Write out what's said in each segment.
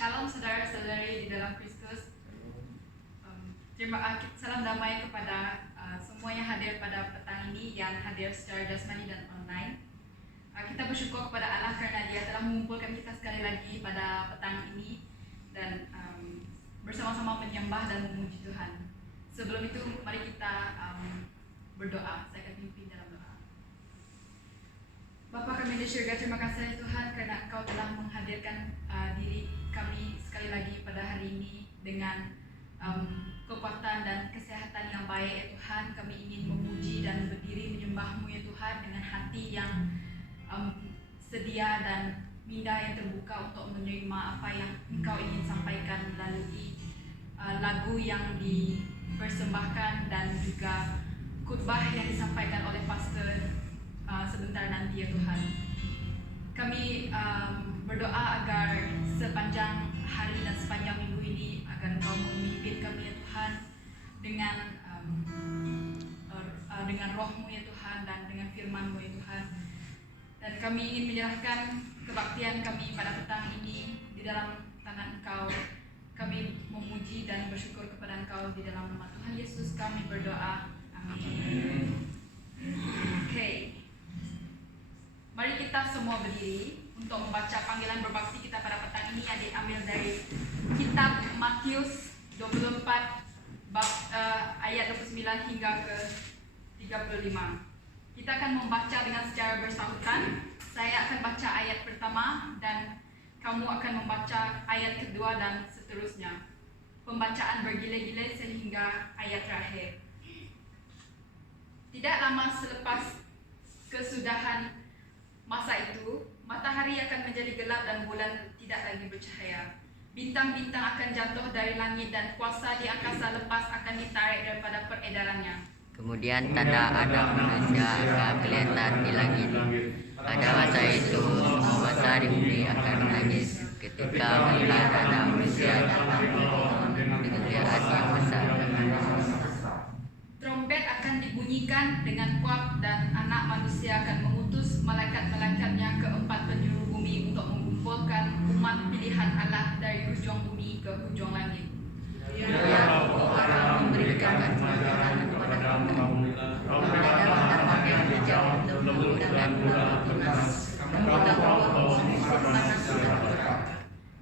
Shalom saudara-saudari di dalam Kristus. Salam damai kepada semua yang hadir pada petang ini, yang hadir secara jasmani dan online. Kita bersyukur kepada Allah karena Dia telah mengumpulkan kita sekali lagi pada petang ini dan bersama-sama menyembah dan memuji Tuhan. Sebelum itu, mari kita berdoa. Saya akan pimpin dalam doa. Bapa kami di surga, terima kasih Tuhan karena Engkau telah menghadirkan diri kami sekali lagi pada hari ini dengan kekuatan dan kesehatan yang baik ya Tuhan. Kami ingin memuji dan berdiri menyembah-Mu ya Tuhan dengan hati yang sedia dan minda yang terbuka untuk menerima apa yang Engkau ingin sampaikan melalui lagu yang dipersembahkan dan juga khutbah yang disampaikan oleh pastor sebentar nanti ya Tuhan. Kami berdoa agar sepanjang hari dan sepanjang minggu ini agar Engkau memimpin kami ya Tuhan dengan roh-Mu ya Tuhan dan dengan firman-Mu ya Tuhan. Dan kami ingin menyerahkan kebaktian kami pada petang ini di dalam tangan Engkau. Kami memuji dan bersyukur kepada Engkau di dalam nama Tuhan Yesus kami berdoa. Amin. Okay. Mari kita semua berdiri untuk membaca panggilan berbakti kita pada petang ini yang diambil dari kitab Matius 24 ayat 29 hingga ke 35. Kita akan membaca dengan secara bersahutan. Saya akan baca ayat pertama dan kamu akan membaca ayat kedua dan seterusnya. Pembacaan bergila-gila sehingga ayat terakhir. Tidak lama selepas kesudahan masa itu, matahari akan menjadi gelap dan bulan tidak lagi bercahaya. Bintang-bintang akan jatuh dari langit dan kuasa di angkasa lepas akan ditarik daripada peredarannya. Kemudian tanda anak manusia akan kelihatan di langit. Pada masa itu, semua mata di bumi akan menangis ketika melihat anak manusia datang dengan kemuliaan yang besar. Trompet akan dibunyikan dengan kuat dan anak manusia akan mengutus malaikat-malaikatnya ke empat penjuru bumi untuk mengumpulkan umat pilihan Allah dari ujung bumi ke ujung langit. Dia akan memberikan pelajaran kepada kamu. Yang berjauh untuk menggunakan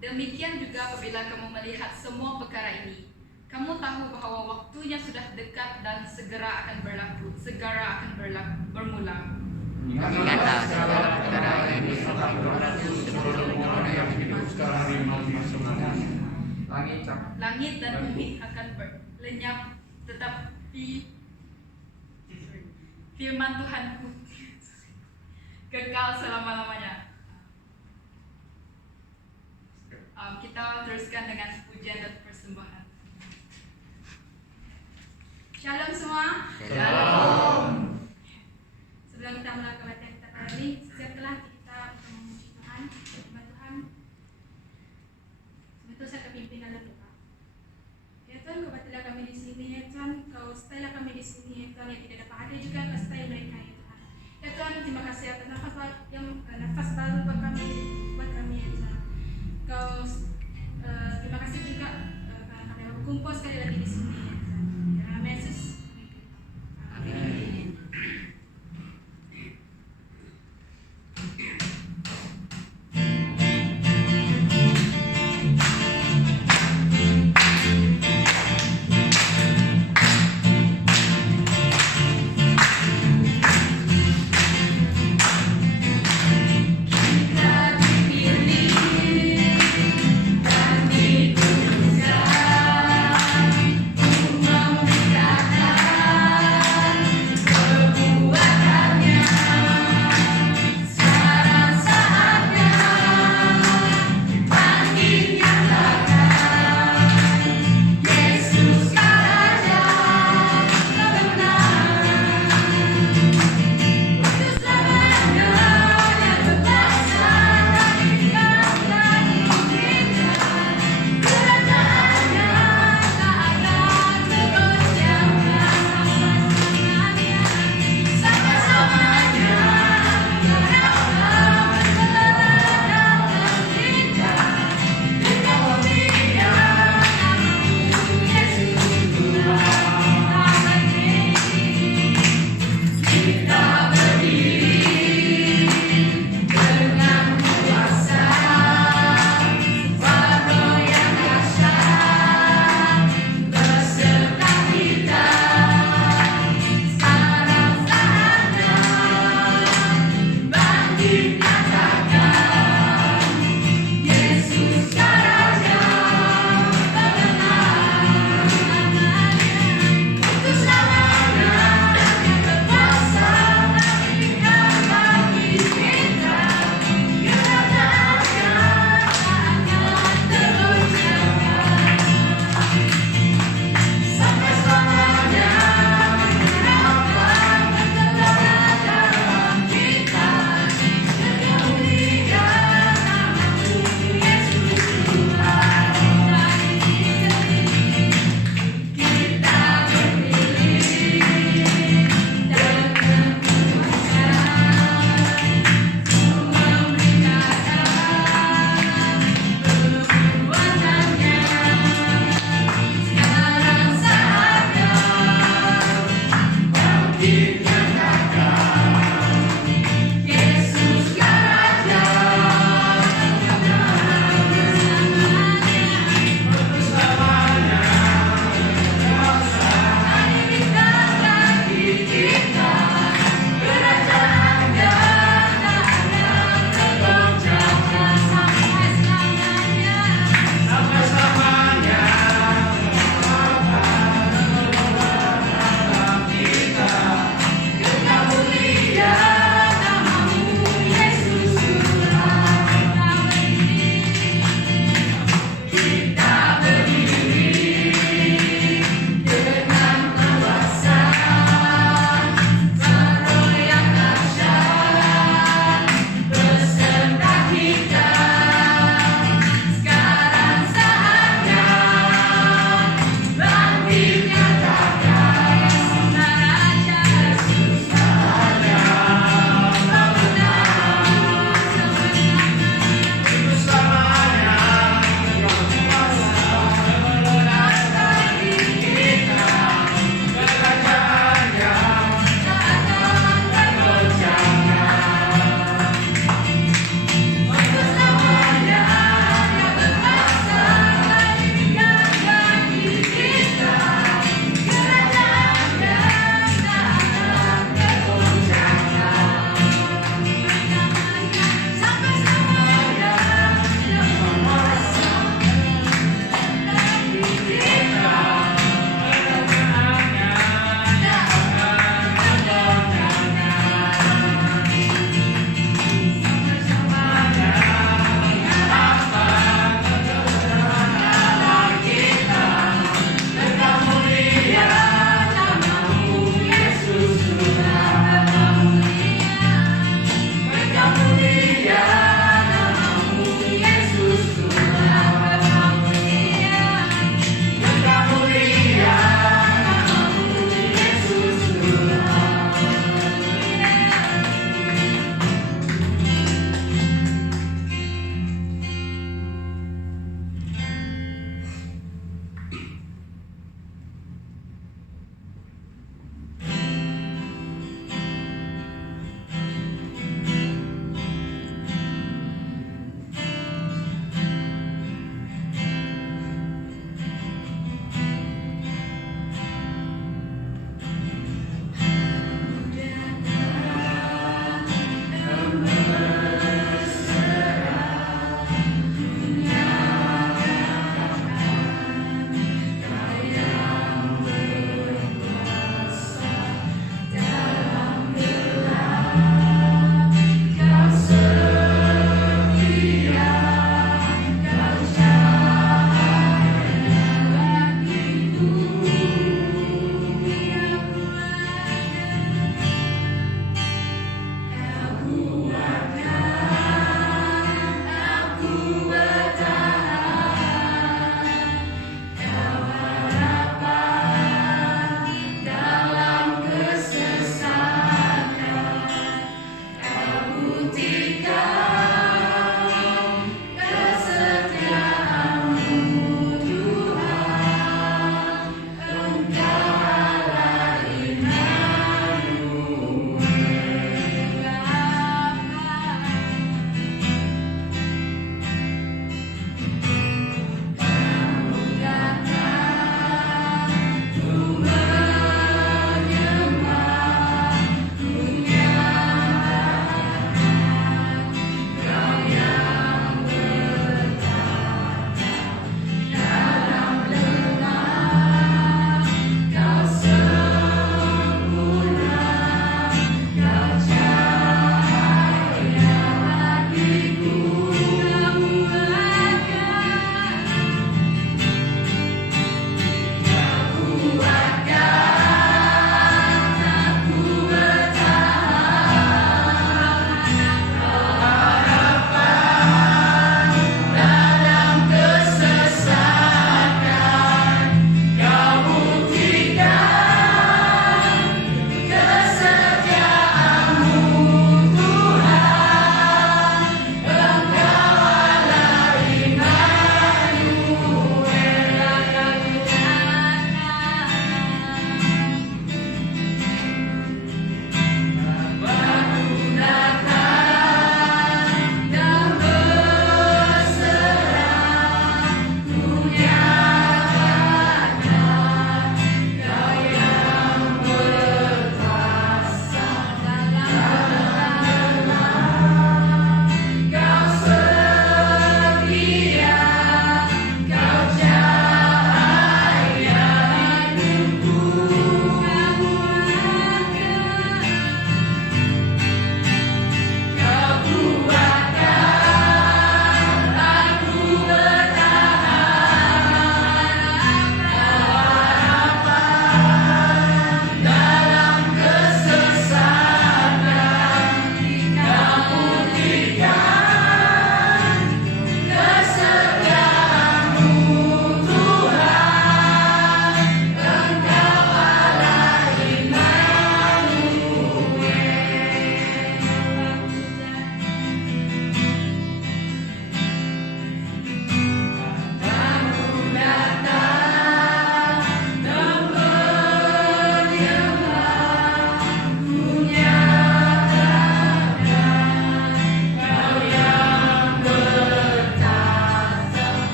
Demikian juga apabila kamu melihat semua perkara ini, kamu tahu bahwa waktunya sudah dekat dan segera akan bermula. Ingatlah segala perkara ini Langit dan bumi akan lenyap, tetapi firman Tuhanku kekal selama-lamanya. Kita teruskan dengan pujian dan persembahan. Shalom semua. Shalom. Sebelum kita mulai kebaktian kita kali ini, siaplah kita untuk memuji Tuhan, menyembah Tuhan. Sebentar saya kepimpin dalam doa. Ya Tuhan, Kau batilah kami di sini ya Tuhan, Kau staylah kami di sini ya Tuhan, yang tidak dapat hadir juga Kau stay mereka ya Tuhan. Ya Tuhan, terima kasih atas nafas baru buat kami ya Tuhan. Kau terima kasih juga karena kami berkumpul sekali lagi di sini ya Tuhan. Ya nama Yesus. Amin. Kami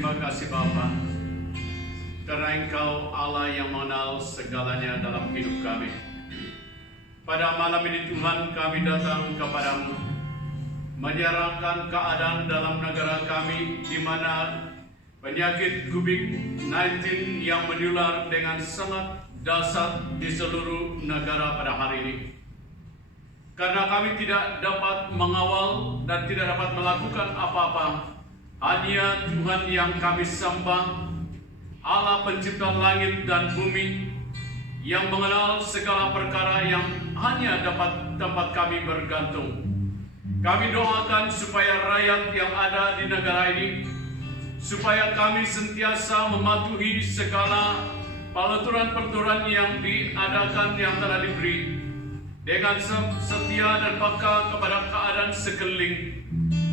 Terima kasih Bapa, karena Engkau Allah yang mengenal segalanya dalam hidup kami. Pada malam ini Tuhan, kami datang kepadamu, menyerahkan keadaan dalam negara kami di mana penyakit COVID-19 yang menular dengan sangat dahsyat di seluruh negara pada hari ini. Karena kami tidak dapat mengawal dan tidak dapat melakukan apa-apa, hanya Tuhan yang kami sembah, Allah pencipta langit dan bumi, yang mengenal segala perkara yang hanya dapat tempat kami bergantung. Kami doakan supaya rakyat yang ada di negara ini, supaya kami sentiasa mematuhi segala peraturan-peraturan yang diadakan yang telah diberi, dengan setia dan peka kepada keadaan sekeliling,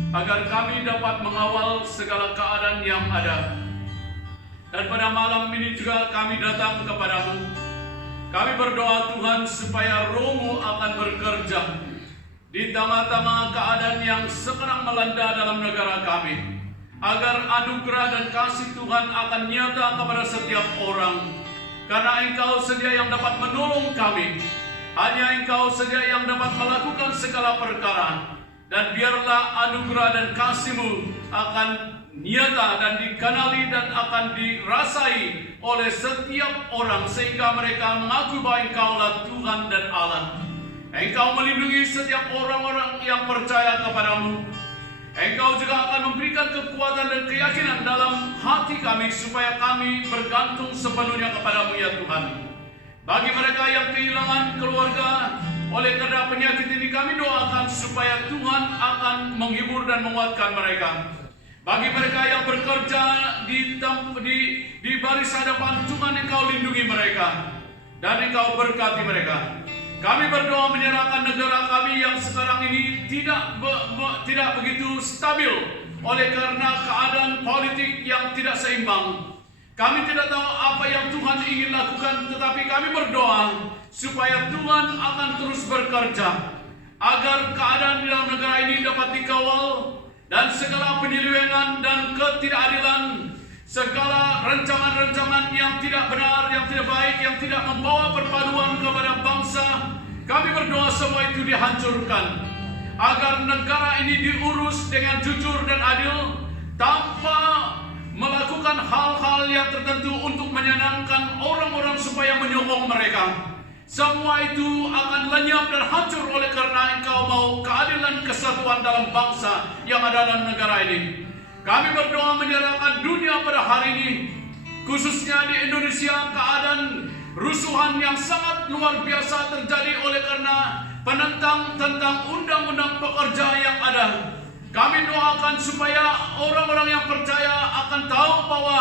agar kami dapat mengawal segala keadaan yang ada. Dan pada malam ini juga kami datang kepadamu. Kami berdoa Tuhan supaya Roh-Mu akan bekerja di tengah-tengah keadaan yang sekarang melanda dalam negara kami, agar anugerah dan kasih Tuhan akan nyata kepada setiap orang. Karena Engkau saja yang dapat menolong kami, hanya Engkau saja yang dapat melakukan segala perkara. Dan biarlah anugerah dan kasih-Mu akan nyata dan dikenali dan akan dirasai oleh setiap orang, sehingga mereka mengaku bahwa Engkaulah Tuhan dan Allah. Engkau melindungi setiap orang-orang yang percaya kepadamu. Engkau juga akan memberikan kekuatan dan keyakinan dalam hati kami, supaya kami bergantung sepenuhnya kepadamu ya Tuhan. Bagi mereka yang kehilangan keluarga oleh karena penyakit ini, kami doakan supaya Tuhan akan menghibur dan menguatkan mereka. Bagi mereka yang bekerja di baris hadapan Tuhan, Engkau lindungi mereka dan Engkau berkati mereka. Kami berdoa menyerahkan negara kami yang sekarang ini tidak begitu stabil oleh karena keadaan politik yang tidak seimbang. Kami tidak tahu apa yang Tuhan ingin lakukan, tetapi kami berdoa supaya Tuhan akan terus bekerja agar keadaan di dalam negara ini dapat dikawal, dan segala penyelewengan dan ketidakadilan, segala rancangan-rancangan yang tidak benar, yang tidak baik, yang tidak membawa perpaduan kepada bangsa, kami berdoa semua itu dihancurkan, agar negara ini diurus dengan jujur dan adil, tanpa melakukan hal-hal yang tertentu untuk menyenangkan orang-orang supaya menyokong mereka. Semua itu akan lenyap dan hancur oleh karena Engkau mau keadilan kesatuan dalam bangsa yang ada dalam negara ini. Kami berdoa menyerahkan dunia pada hari ini, khususnya di Indonesia, keadaan rusuhan yang sangat luar biasa terjadi oleh karena penentang tentang undang-undang pekerja yang ada. Kami doakan supaya orang-orang yang percaya akan tahu bahwa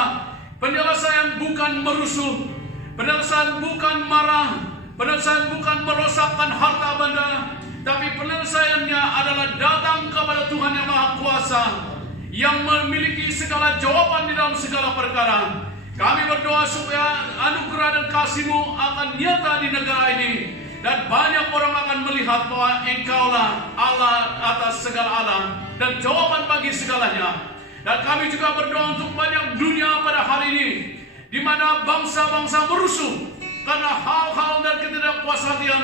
penyelesaian bukan merusuh, penyelesaian bukan marah, penyelesaian bukan merosakkan harta benda, tapi penyelesaiannya adalah datang kepada Tuhan yang Maha Kuasa, yang memiliki segala jawaban di dalam segala perkara. Kami berdoa supaya anugerah dan kasih-Mu akan nyata di negara ini, Dan banyak orang akan melihat bahwa Engkaulah Allah atas segala Allah dan jawaban bagi segalanya. Dan kami juga berdoa untuk banyak dunia pada hari ini, di mana bangsa-bangsa merusuh karena hal-hal dan ketidakpuasaan,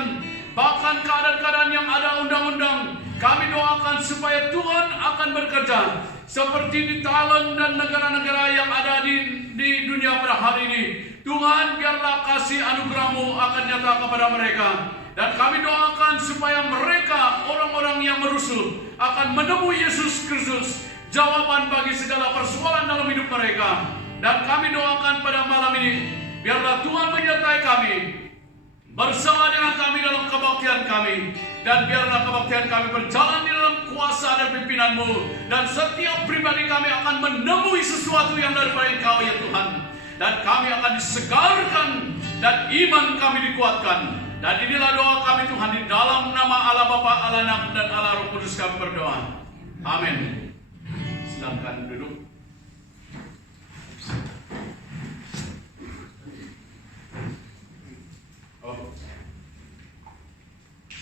bahkan keadaan-keadaan yang ada undang-undang. Kami doakan supaya Tuhan akan bekerja seperti di Thailand dan negara-negara yang ada di dunia pada hari ini. Tuhan, biarlah kasih anugerah-Mu akan nyata kepada mereka. Dan kami doakan supaya mereka, orang-orang yang merusuh, akan menemui Yesus Kristus, jawaban bagi segala persoalan dalam hidup mereka. Dan kami doakan pada malam ini, biarlah Tuhan menyertai kami, bersama dengan kami dalam kebaktian kami. Dan biarlah kebaktian kami berjalan di dalam kuasa dan pimpinan-Mu. Dan setiap pribadi kami akan menemui sesuatu yang daripada Engkau, ya Tuhan. Dan kami akan disegarkan dan iman kami dikuatkan. Dan inilah doa kami Tuhan, di dalam nama Allah Bapa, Allah Anak, dan Allah Roh Kudus kami berdoa. Amin. Silakan duduk.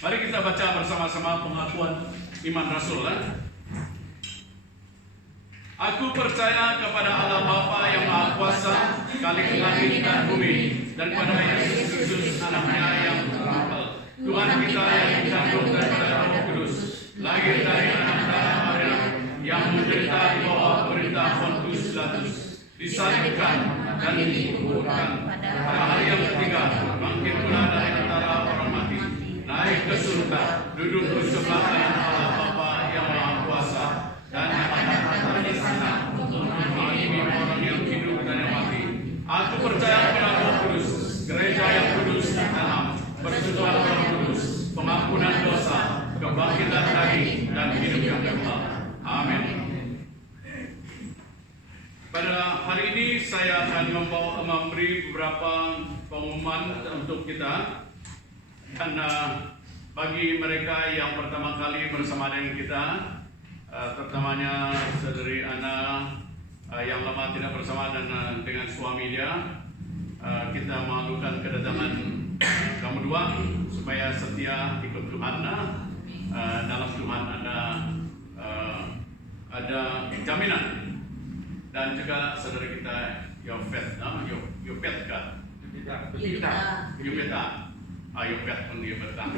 Mari kita baca bersama-sama pengakuan iman Rasul. Aku percaya kepada Allah Bapa yang Maha Kuasa, Khalik langit dan bumi, dan pada Yesus Kristus Anaknya yang tunggal, Tuhan kita yang dikandung daripada Roh Kudus, lahir dari anak darah Maria, yang menderita di bawah perintah Pontius Pilatus, disalibkan dan dikuburkan, pada hari yang ketiga bangkit pula dari antara orang mati, naik ke surga, duduk di sebelah kanan Allah Bapa yang Maha Kuasa, dan akan datang di sana untuk menghakimi orang yang hidup dan yang mati. Aku percaya kepada Roh Kudus, gereja yang kudus dan am, persekutuan Roh Kudus, pengampunan dosa, kebangkitan daging, dan hidup yang kekal. Amin. Pada hari ini saya akan memberi beberapa pengumuman untuk kita. Dan bagi mereka yang pertama kali bersama dengan kita, terutamanya saudari Ana yang lama tidak bersama dengan suami dia, kita mengalukan kedatangan kamu dua supaya setia ikut Tuhan. Dalam Tuhan ada jaminan. Dan juga saudari kita Yopet kah? Yopeta. Yopet pun dia bertahan.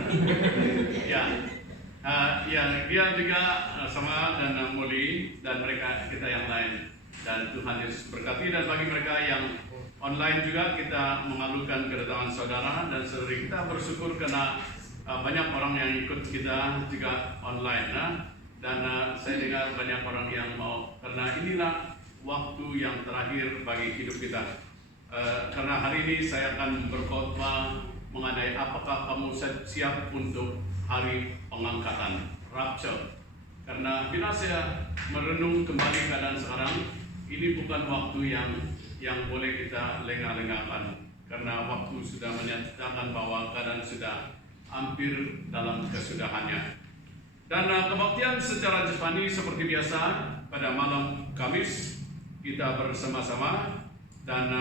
Ya, dia juga sama dan Muli dan mereka kita yang lain. Dan Tuhan Yesus berkati. Dan bagi mereka yang online juga, kita mengalukan kedatangan saudara dan saudari kita, bersyukur karena banyak orang yang ikut kita juga online. Dan saya dengar banyak orang yang mau, karena inilah waktu yang terakhir bagi hidup kita. Karena hari ini saya akan berkhotbah mengenai apakah kamu siap untuk hari pengangkatan, rapture. Karena bila saya merenung kembali keadaan sekarang, ini bukan waktu yang boleh kita lengah-lengahkan. Karena waktu sudah menyatakan bahwa keadaan sudah hampir dalam kesudahannya. Dan kebaktian secara jasmani seperti biasa pada malam Kamis kita bersama-sama. Dan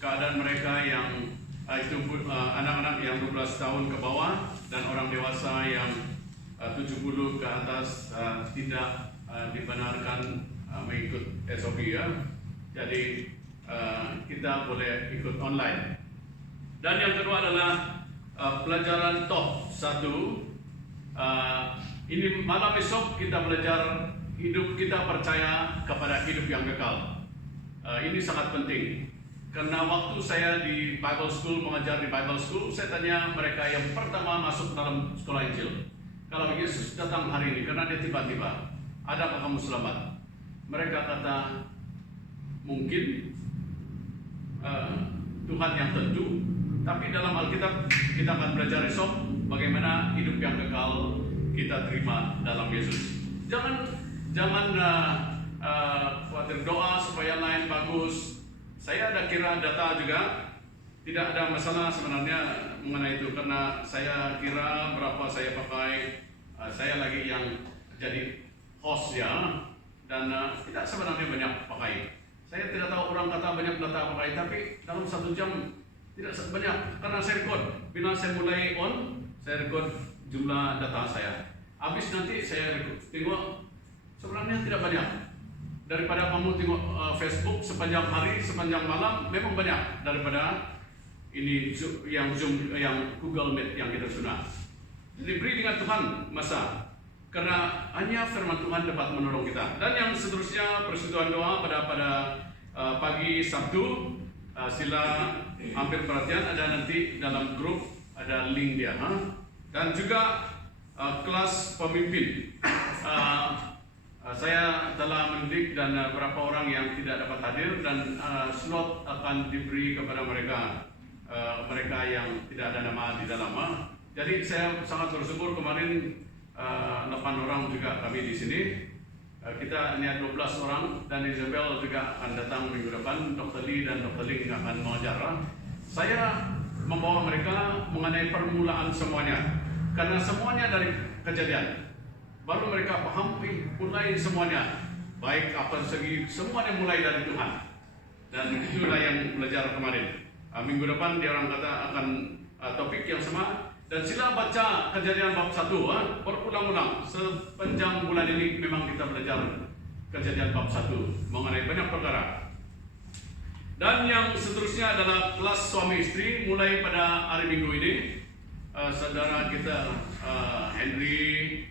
keadaan mereka yang itu anak-anak yang 12 tahun ke bawah dan orang dewasa yang 70 ke atas tidak dibenarkan mengikut SOP ya. Jadi kita boleh ikut online. Dan yang kedua adalah pelajaran TOP 1. Ini malam besok kita belajar hidup kita percaya kepada hidup yang kekal. Ini sangat penting. Karena waktu saya di Bible School, mengajar di Bible School, saya tanya mereka yang pertama masuk dalam sekolah Injil, kalau Yesus datang hari ini, karena dia tiba-tiba, adakah kamu selamat? Mereka kata, mungkin Tuhan yang tentu, tapi dalam Alkitab kita akan belajar esok bagaimana hidup yang kekal kita terima dalam Yesus. Jangan khawatir, doa supaya lain bagus. Saya ada kira data juga, tidak ada masalah sebenarnya mengenai itu, karena saya kira berapa saya pakai, saya lagi yang jadi host ya, dan tidak sebenarnya banyak pakai. Saya tidak tahu orang kata banyak data pakai, tapi dalam 1 jam tidak banyak, karena saya record. bila saya mulai on, saya record jumlah data saya. Habis nanti saya tengok sebenarnya tidak banyak. Daripada kamu tengok Facebook sepanjang hari, sepanjang malam, memang banyak daripada ini yang Zoom, yang Google Meet yang kita sudah. Diberi dengan Tuhan masa, karena hanya firman Tuhan dapat menolong kita. Dan yang seterusnya persetujuan doa pada pagi Sabtu, sila ambil perhatian, ada nanti dalam grup ada link dia, dan juga kelas pemimpin. Saya telah mendidik dan beberapa orang yang tidak dapat hadir, dan slot akan diberi kepada mereka yang tidak ada nama di dalam. Jadi saya sangat bersyukur kemarin 8 orang juga kami di sini. Kita hanya 12 orang, dan Isabel juga akan datang minggu depan. Dr. Lee dan Dr. Ling akan mengajar. Saya membawa mereka mengenai permulaan semuanya, karena semuanya dari kejadian. Baru mereka paham, mulai semuanya baik apa segi, semuanya mulai dari Tuhan. Dan itulah yang belajar kemarin. Minggu depan dia orang kata akan topik yang sama. Dan sila baca Kejadian bab 1 berulang-ulang sepanjang bulan ini. Memang kita belajar Kejadian bab 1 mengenai banyak perkara. Dan yang seterusnya adalah kelas suami istri mulai pada hari Minggu ini. Saudara kita Henry,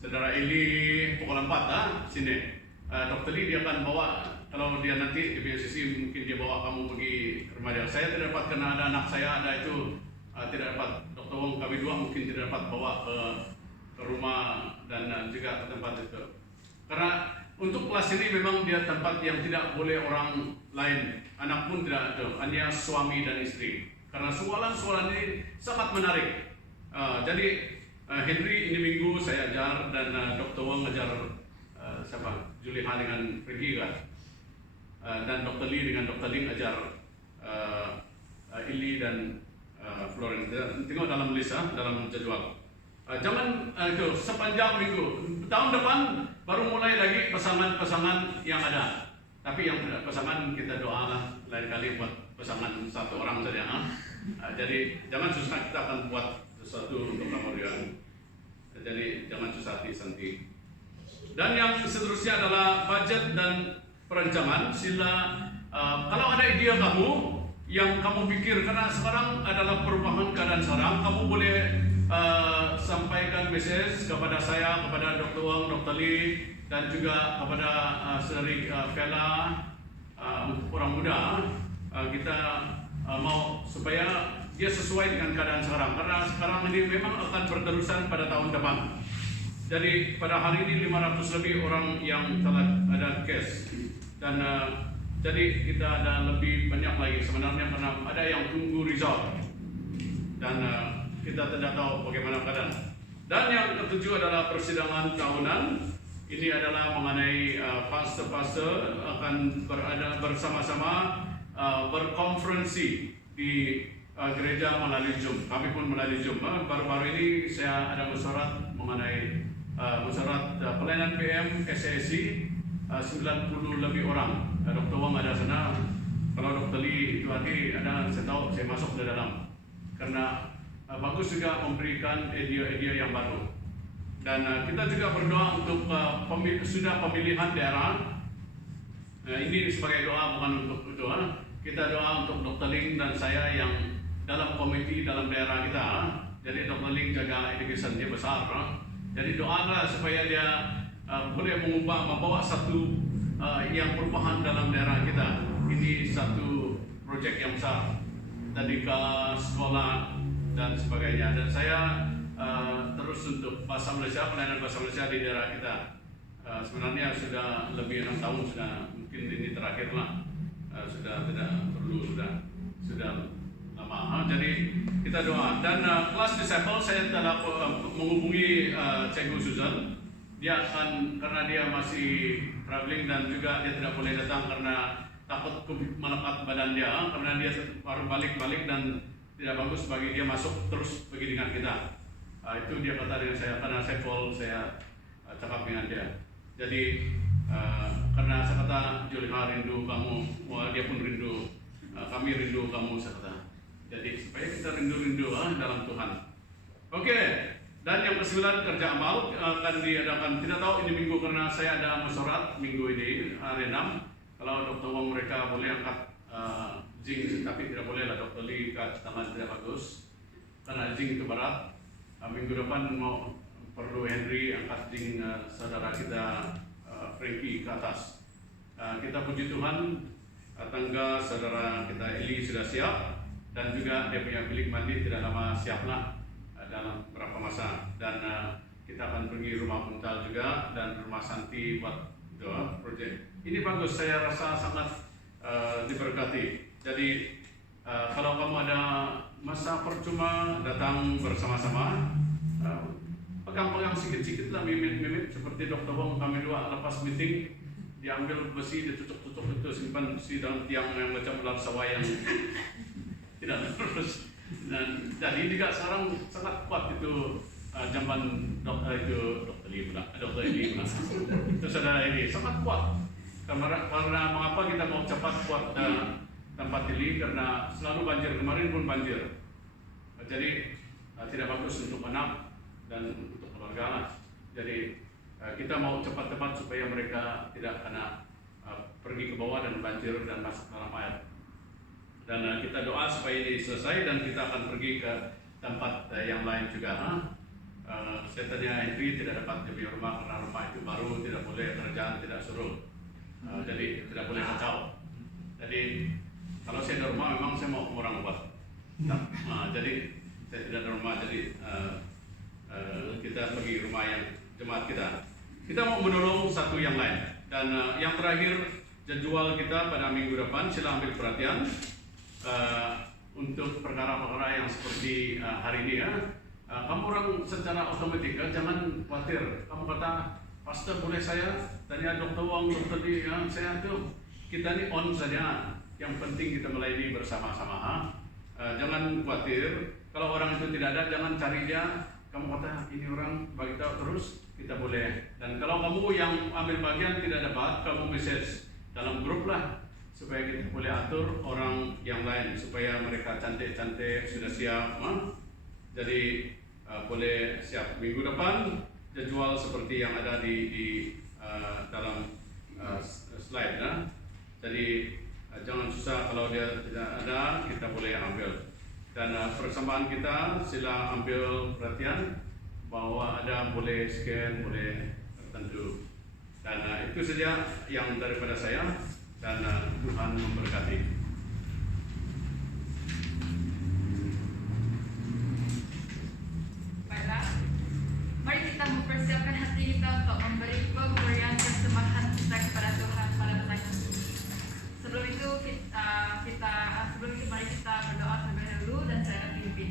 saudara Eli, pukul 4 sini. Dr. Lee dia akan bawa, kalau dia nanti di BSC mungkin dia bawa kamu pergi rumah dia. Saya tidak dapat, karena ada anak saya ada itu tidak dapat. Dr. Wong kami dua mungkin tidak dapat bawa ke rumah dan juga ke tempat itu. Karena untuk kelas ini memang dia tempat yang tidak boleh orang lain, anak pun tidak ada, hanya suami dan istri. Karena soalan-soalan ini sangat menarik. Jadi Henry ini minggu saya ajar, dan Dr. Wong ajar siapa? Juliha dengan Pergi kan? Dan Dr. Lee dengan Dr. Ling ajar Ili dan Florence. Tengok dalam list, dalam jadwal. Jangan itu sepanjang minggu. Tahun depan baru mulai lagi pasangan-pasangan yang ada. Tapi yang tidak pasangan kita doalah lain kali buat pasangan satu orang saja. Jadi jangan susah, kita akan buat sesuatu untuk kemudian. Jadi jangan susah hati Santi. Dan yang seterusnya adalah budget dan perencanaan. Sila kalau ada ide kamu yang kamu pikir, karena sekarang adalah perubahan keadaan sekarang, kamu boleh sampaikan message kepada saya, kepada Dr. Wang, Dr. Lee, dan juga kepada Saudari Vela, orang muda. Kita mau supaya dia sesuai dengan keadaan sekarang, karena sekarang ini memang akan berterusan pada tahun depan. Jadi pada hari ini 500 lebih orang yang telah ada case, dan jadi kita ada lebih banyak lagi sebenarnya, karena ada yang tunggu result, dan kita tidak tahu bagaimana keadaan. Dan yang ketujuh adalah persidangan tahunan. Ini adalah mengenai pastor-pastor akan berada bersama-sama berkonferensi di gereja melalui Zoom. Kami pun melalui Zoom. Baru-baru ini saya ada musyawarah mengenai musyawarah pelayanan PM SASI, 90 lebih orang. Dr. Wang ada sana. Kalau Dr. Lee itu nanti ada, saya tahu saya masuk ke dalam. Karena bagus juga memberikan idea-idea yang baru. Dan kita juga berdoa untuk sudah pemilihan daerah. Ini sebagai doa, bukan untuk doa. Kita doa untuk Dr. Ling dan saya yang dalam komite dalam daerah kita. Jadi Dr. Ling jaga education dia besar. Jadi doalah supaya dia boleh membawa satu yang perubahan dalam daerah kita. Ini satu proyek yang besar, dari ke sekolah dan sebagainya. Dan saya terus untuk bahasa Malaysia, pelayanan bahasa Malaysia di daerah kita. Sebenarnya sudah lebih 6 tahun, sudah mungkin ini terakhir lah. Sudah tidak perlu, sudah lama. Jadi kita doa. Dan kelas disciple saya telah menghubungi Cikgu Susan. Dia akan, karena dia masih traveling dan juga dia tidak boleh datang karena takut melekat badan dia, karena dia baru balik dan tidak bagus bagi dia masuk terus pergi dengan kita. Itu dia kata dengan saya, karena saya call, saya cakap dengan dia. Jadi karena saya kata Juliha rindu kamu, dia pun rindu, kami rindu kamu, saya kata. Jadi supaya kita rindu-rindu dalam Tuhan. Oke, dan yang ke-9 kerja amal akan diadakan. Tidak tahu ini minggu karena saya ada musyawarah minggu ini hari 6. Kalau Dr. Wong mereka boleh angkat zinc, tapi tidak boleh lah Dr. Lee tangan tidak bagus karena zinc itu berat. Minggu depan mau perlu Henry angkat zinc saudara kita Frankie ke atas. Kita puji Tuhan, tangga saudara kita Eli sudah siap dan juga dia punya bilik mandi tidak lama siaplah dalam beberapa masa, dan kita akan pergi rumah Muntal juga dan rumah Santi buat doa proyek. Ini bagus, saya rasa sangat diberkati. Jadi kalau kamu ada masa percuma datang bersama-sama, pegang-pegang sikit-sikit lah, mimit-mimit seperti Dr. Wong. Kami dua lepas meeting diambil besi, ditutup-tutup itu, simpan besi dalam tiang yang macam ular sawah yang tidak lurus. Dan jadi juga sekarang sangat kuat itu zaman Dr. Eli itu saudara ini sangat kuat. Karena mengapa kita mau cepat kuat tempat ini, karena selalu banjir, kemarin pun banjir. Jadi tidak bagus untuk anak dan untuk keluarga. Jadi kita mau cepat-cepat supaya mereka tidak kena pergi ke bawah dan banjir dan masuk dalam air. Dan kita doa supaya ini selesai dan kita akan pergi ke tempat yang lain juga. Saya tanya Henry tidak dapat di rumah karena rumah itu baru, tidak boleh kerajaan tidak suruh. Jadi tidak boleh kacau. Jadi kalau saya ada rumah memang saya mau orang buat. Jadi saya tidak ada rumah, jadi kita pergi rumah yang jemaat kita. Kita mau menolong satu yang lain. Dan yang terakhir, jadwal kita pada minggu depan, sila ambil perhatian untuk perkara-perkara yang seperti hari ini ya. Kamu orang secara otomatis jangan khawatir. Kamu kata, Pastor boleh saya tanya Dr. Wong, Dr. Lee, saya tuh kita ini on saja. Yang penting kita melayani bersama-sama. Jangan khawatir. Kalau orang itu tidak ada, jangan cari dia. Kamu kata ini orang bagi tahu terus, kita boleh. Dan kalau kamu yang ambil bagian tidak dapat, kamu message dalam grup lah, supaya kita boleh atur orang yang lain supaya mereka cantik-cantik sudah siap. Jadi boleh siap minggu depan jadwal seperti yang ada di dalam slide. Jadi jangan susah, kalau dia tidak ada kita boleh ambil. Dan persembahan kita sila ambil perhatian bahwa ada boleh scan, boleh tertentu. Dan itu saja yang daripada saya, dan Tuhan memberkati. Baiklah, mari kita mempersiapkan hati kita untuk memberi pemberian persembahan kita kepada Tuhan pada petang ini. Sebelum itu mari kita berdoa terlebih dahulu dan saya akan pimpin.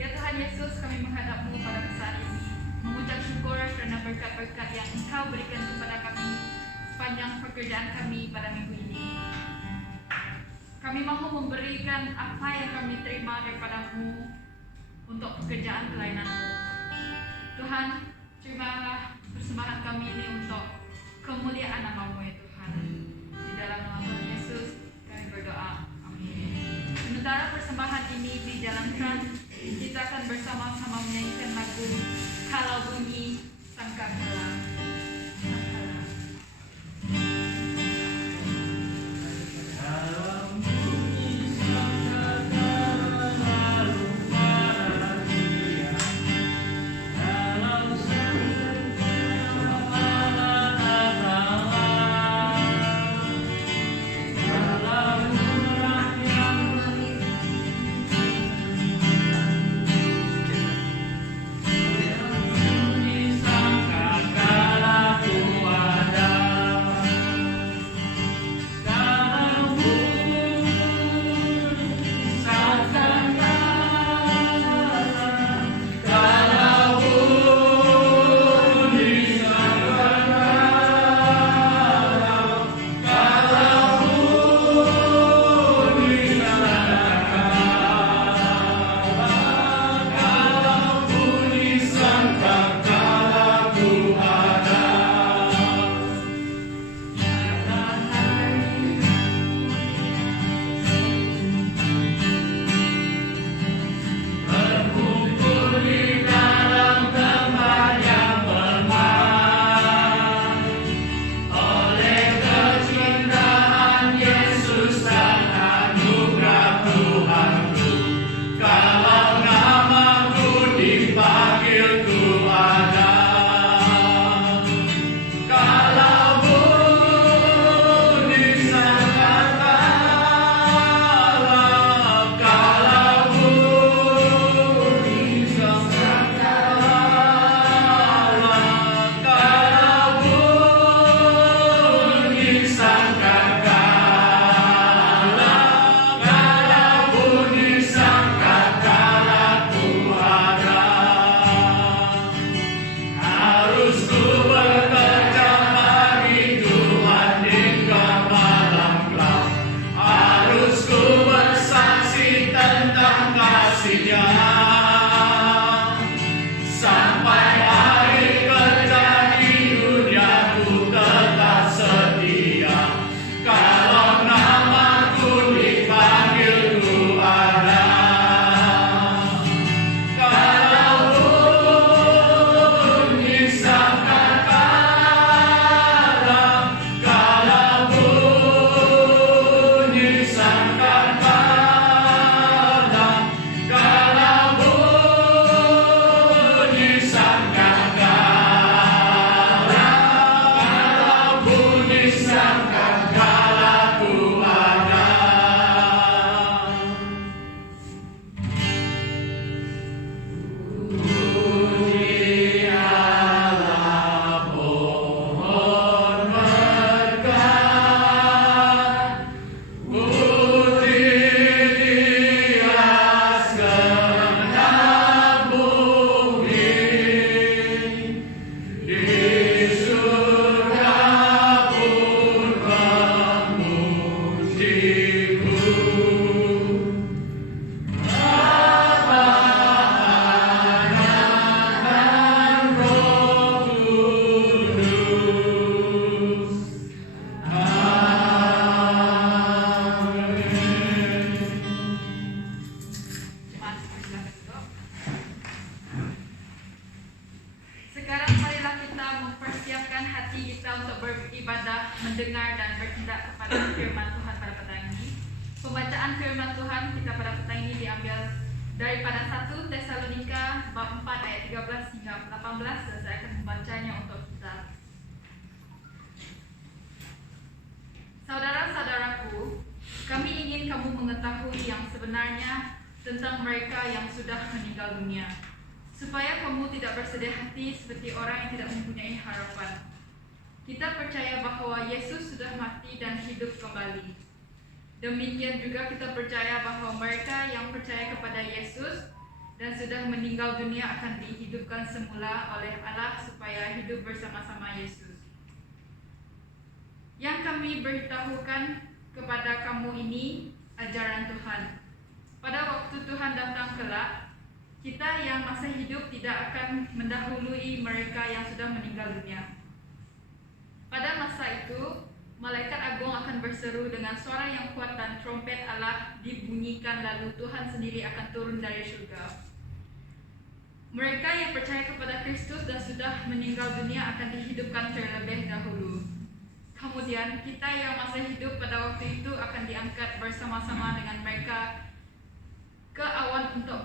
Ya Tuhan Yesus, kami menghadap-Mu pada saat ini, mengucap syukur kerana berkat-berkat yang Engkau berikan kepada kami sepanjang pekerjaan kami pada minggu ini. Kami mahu memberikan apa yang kami terima daripada-Mu untuk pekerjaan pelayanan-Mu. Tuhan, terimalah persembahan kami ini untuk kemuliaan nama-Mu ya Tuhan. Di dalam nama Tuhan Yesus kami berdoa. Amin. Sementara persembahan ini dijalankan, kita akan bersama-sama menyanyikan lagu Kalau Bunyi Sangkakala. Kalau mendengar dan bertindak kepada firman Tuhan pada petang ini. Pembacaan firman Tuhan kita pada petang ini diambil daripada 1 Tesalonika bab 4 ayat 13 hingga 18 dan saya akan membacanya untuk kita. Saudara-saudaraku, kami ingin kamu mengetahui yang sebenarnya tentang mereka yang sudah meninggal dunia, supaya kamu tidak bersedih hati seperti orang yang tidak mempunyai harapan. Kita percaya bahwa Yesus sudah mati dan hidup kembali. Demikian juga kita percaya bahwa mereka yang percaya kepada Yesus dan sudah meninggal dunia akan dihidupkan semula oleh Allah supaya hidup bersama-sama Yesus. Yang kami beritahukan kepada kamu ini ajaran Tuhan. Pada waktu Tuhan datang kelak, kita yang masih hidup tidak akan mendahului mereka yang sudah meninggal dunia. Pada masa itu, malaikat agung akan berseru dengan suara yang kuat dan trompet Allah dibunyikan, lalu Tuhan sendiri akan turun dari surga. Mereka yang percaya kepada Kristus dan sudah meninggal dunia akan dihidupkan terlebih dahulu. Kemudian kita yang masih hidup pada waktu itu akan diangkat bersama-sama dengan mereka ke awan untuk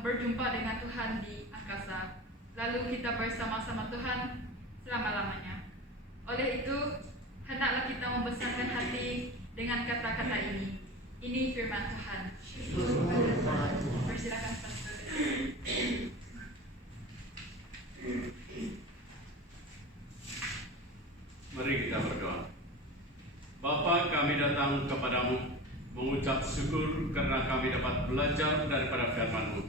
berjumpa dengan Tuhan di angkasa. Lalu kita bersama-sama Tuhan selama-lamanya. Oleh itu, hendaklah kita membesarkan hati dengan kata-kata ini. Ini firman Tuhan. Persilakan pastor. Mari kita berdoa. Bapa, kami datang kepadamu mengucap syukur karena kami dapat belajar daripada firman-Mu.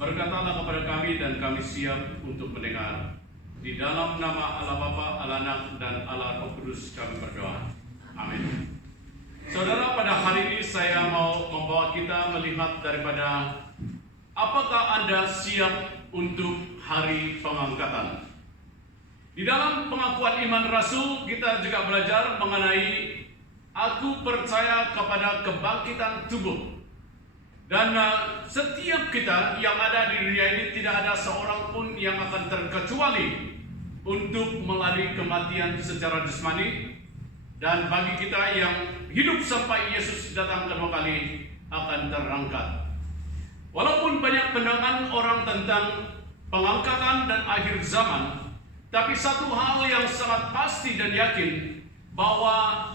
Berkatalah kepada kami dan kami siap untuk mendengar. Di dalam nama Allah Bapa, Allah Anak, dan Allah Roh Kudus kami berdoa. Amin. Saudara, pada hari ini saya mau membawa kita melihat daripada apakah Anda siap untuk hari pengangkatan. Di dalam pengakuan iman Rasul, kita juga belajar mengenai aku percaya kepada kebangkitan tubuh. Dan setiap kita yang ada di dunia ini tidak ada seorang pun yang akan terkecuali untuk melalui kematian secara jasmani. Dan bagi kita yang hidup sampai Yesus datang kedua kali akan terangkat. Walaupun banyak pandangan orang tentang pengangkatan dan akhir zaman, tapi satu hal yang sangat pasti dan yakin bahwa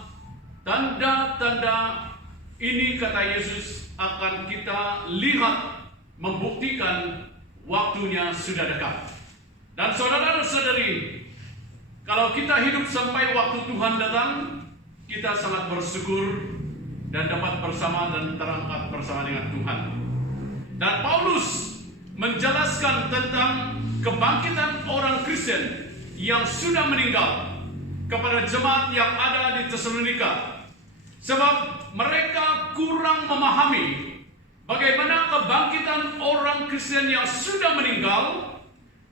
tanda-tanda ini, kata Yesus, akan kita lihat membuktikan waktunya sudah dekat. Dan saudara dan saudari, kalau kita hidup sampai waktu Tuhan datang, kita sangat bersyukur dan dapat bersama dan terangkat bersama dengan Tuhan. Dan Paulus menjelaskan tentang kebangkitan orang Kristen yang sudah meninggal kepada jemaat yang ada di Tesalonika. Sebab mereka kurang memahami bagaimana kebangkitan orang Kristen yang sudah meninggal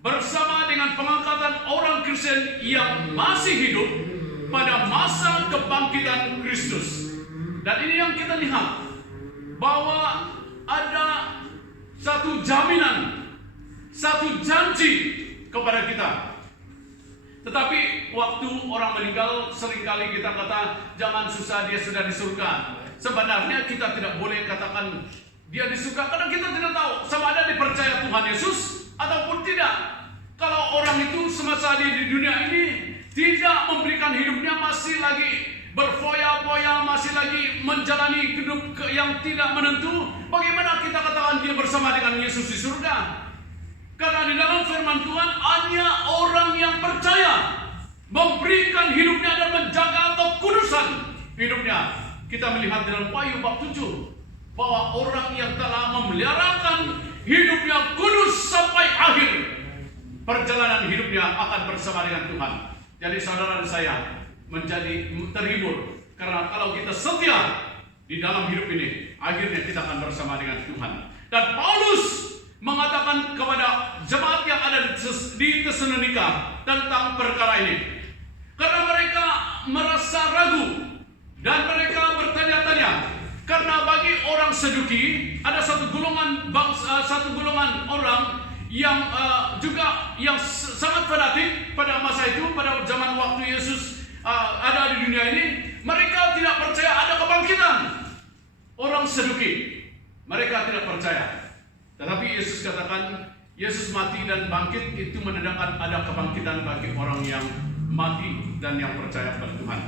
bersama dengan pengangkatan orang Kristen yang masih hidup pada masa kebangkitan Kristus. Dan ini yang kita lihat, bahwa ada satu jaminan, satu janji kepada kita. Tetapi waktu orang meninggal, seringkali kita kata, jangan susah, dia sudah di surga. Sebenarnya kita tidak boleh katakan dia di surga, karena kita tidak tahu sama ada dipercaya Tuhan Yesus ataupun tidak. Kalau orang itu semasa dia di dunia ini tidak memberikan hidupnya, masih lagi berfoya-foya, masih lagi menjalani hidup yang tidak menentu, bagaimana kita katakan dia bersama dengan Yesus di surga? Karena di dalam firman Tuhan hanya orang yang percaya memberikan hidupnya dan menjaga kekudusan hidupnya. Kita melihat dalam Wahyu bab 7 bahwa orang yang telah memeliharakan hidupnya kudus sampai akhir perjalanan hidupnya akan bersama dengan Tuhan. Jadi saudara dan saya menjadi terhibur karena kalau kita setia di dalam hidup ini, akhirnya kita akan bersama dengan Tuhan. Dan Paulus mengatakan kepada jemaat yang ada di Tesalonika tentang perkara ini, karena mereka merasa ragu dan mereka bertanya-tanya. Karena bagi orang Saduki ada satu golongan orang yang juga yang sangat fanatik pada masa itu, pada zaman waktu Yesus ada di dunia ini, mereka tidak percaya ada kebangkitan. Orang Saduki, mereka tidak percaya. Tetapi Yesus katakan, Yesus mati dan bangkit itu menandakan ada kebangkitan bagi orang yang mati dan yang percaya pada Tuhan.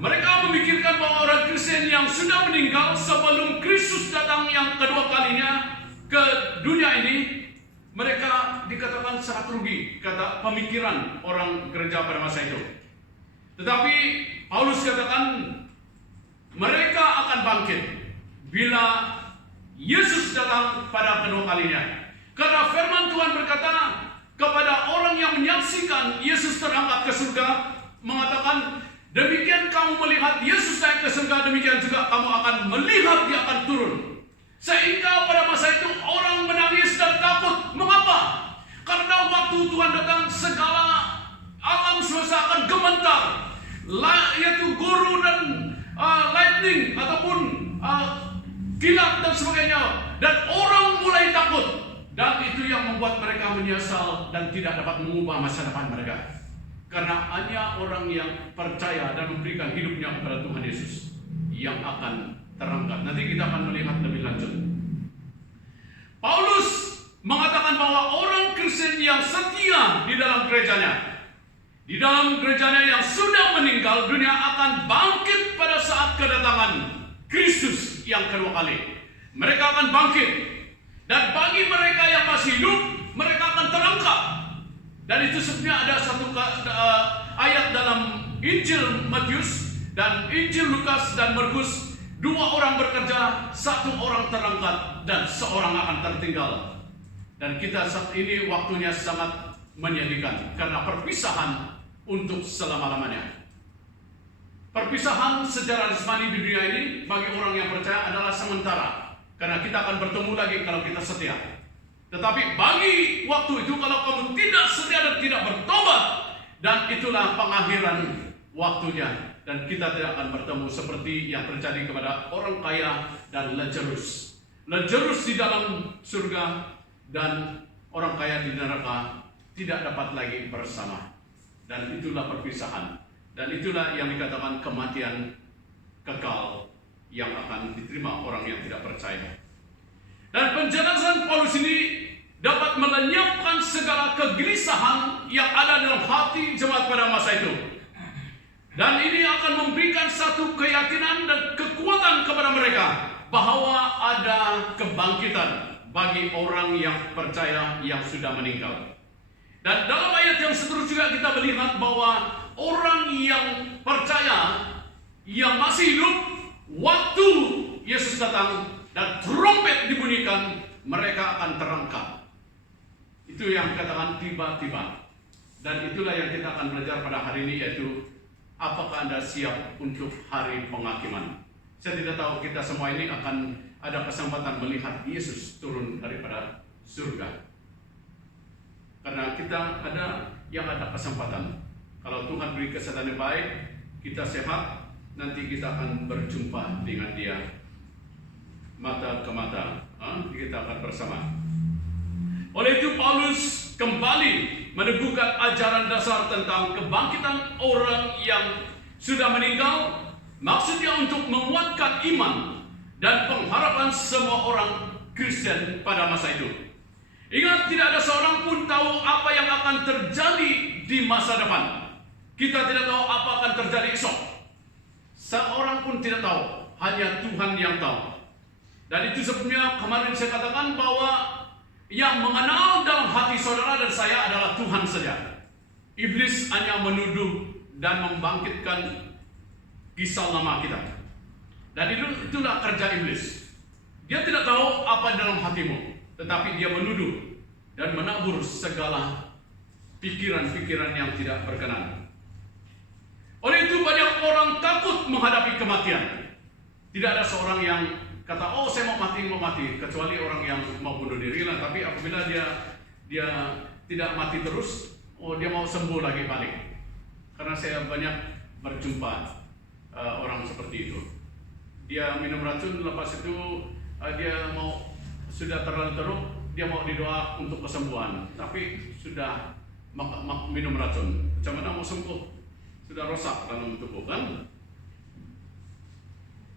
Mereka memikirkan bahwa orang Kristen yang sudah meninggal sebelum Kristus datang yang kedua kalinya ke dunia ini, mereka dikatakan sangat rugi, kata pemikiran orang gereja pada masa itu. Tetapi Paulus katakan mereka akan bangkit bila Yesus datang pada kedua kalinya. Karena firman Tuhan berkata kepada orang yang menyaksikan Yesus terangkat ke surga, mengatakan, demikian kamu melihat Yesus naik ke surga, demikian juga kamu akan melihat dia akan turun. Sehingga pada masa itu orang menangis dan takut. Mengapa? Karena waktu Tuhan datang, segala alam semesta akan gemetar, yaitu guru dan lightning ataupun kilat dan sebagainya, dan orang mulai takut. Dan itu yang membuat mereka menyesal dan tidak dapat mengubah masa depan mereka. Karena hanya orang yang percaya dan memberikan hidupnya kepada Tuhan Yesus yang akan terangkat. Nanti kita akan melihat lebih lanjut. Paulus mengatakan bahwa orang Kristen yang setia di dalam gerejanya, yang sudah meninggal dunia, akan bangkit pada saat kedatangan Kristus yang kedua kali. Mereka akan bangkit. Dan bagi mereka yang masih hidup, mereka akan terangkat. Dan itu sebenarnya ada satu ayat dalam Injil Matius dan Injil Lukas dan Markus. 2 orang bekerja, 1 orang terangkat, dan seorang akan tertinggal. Dan kita saat ini waktunya sangat menyedihkan, karena perpisahan untuk selama-lamanya. Perpisahan secara jasmani di dunia ini bagi orang yang percaya adalah sementara. Karena kita akan bertemu lagi kalau kita setia. Tetapi bagi waktu itu, kalau kamu tidak setia dan tidak bertobat, dan itulah pengakhiran waktunya. Dan kita tidak akan bertemu seperti yang terjadi kepada orang kaya dan Lazarus. Lazarus di dalam surga dan orang kaya di neraka tidak dapat lagi bersama. Dan itulah perpisahan. Dan itulah yang dikatakan kematian kekal yang akan diterima orang yang tidak percaya. Dan penjelasan Paulus ini dapat melenyapkan segala kegelisahan yang ada dalam hati jemaat pada masa itu. Dan ini akan memberikan satu keyakinan dan kekuatan kepada mereka bahwa ada kebangkitan bagi orang yang percaya yang sudah meninggal. Dan dalam ayat yang seterusnya kita melihat bahwa orang yang percaya yang masih hidup waktu Yesus datang dan trompet dibunyikan, mereka akan terangkat. Itu yang dikatakan tiba-tiba. Dan itulah yang kita akan belajar pada hari ini, yaitu apakah Anda siap untuk hari penghakiman. Saya tidak tahu kita semua ini akan ada kesempatan melihat Yesus turun daripada surga. Karena kita ada yang ada kesempatan. Kalau Tuhan beri kesehatan yang baik, kita sehat, nanti kita akan berjumpa dengan Dia mata ke mata. Kita akan bersama. Oleh itu Paulus kembali meneguhkan ajaran dasar tentang kebangkitan orang yang sudah meninggal. Maksudnya untuk menguatkan iman dan pengharapan semua orang Kristen pada masa itu. Ingat, tidak ada seorang pun tahu apa yang akan terjadi di masa depan. Kita tidak tahu apa akan terjadi esok. Seorang pun tidak tahu, hanya Tuhan yang tahu. Dan itu sebabnya kemarin saya katakan bahwa yang mengenal dalam hati saudara dan saya adalah Tuhan saja. Iblis hanya menuduh dan membangkitkan kisah lama kita. Dan itulah kerja iblis. Dia tidak tahu apa dalam hatimu, tetapi dia menuduh dan menabur segala pikiran-pikiran yang tidak berkenan. Oleh itu banyak orang takut menghadapi kematian. Tidak ada seorang yang kata, oh saya mau mati, kecuali orang yang mau bunuh diri lah. Tapi apabila dia tidak mati terus, oh dia mau sembuh lagi balik. Karena saya banyak berjumpa orang seperti itu. Dia minum racun, lepas itu dia mau sudah terlalu teruk, dia mau didoa untuk kesembuhan, tapi sudah minum racun. Macam mana mau sembuh? sudah rosak dalam tubuh kan.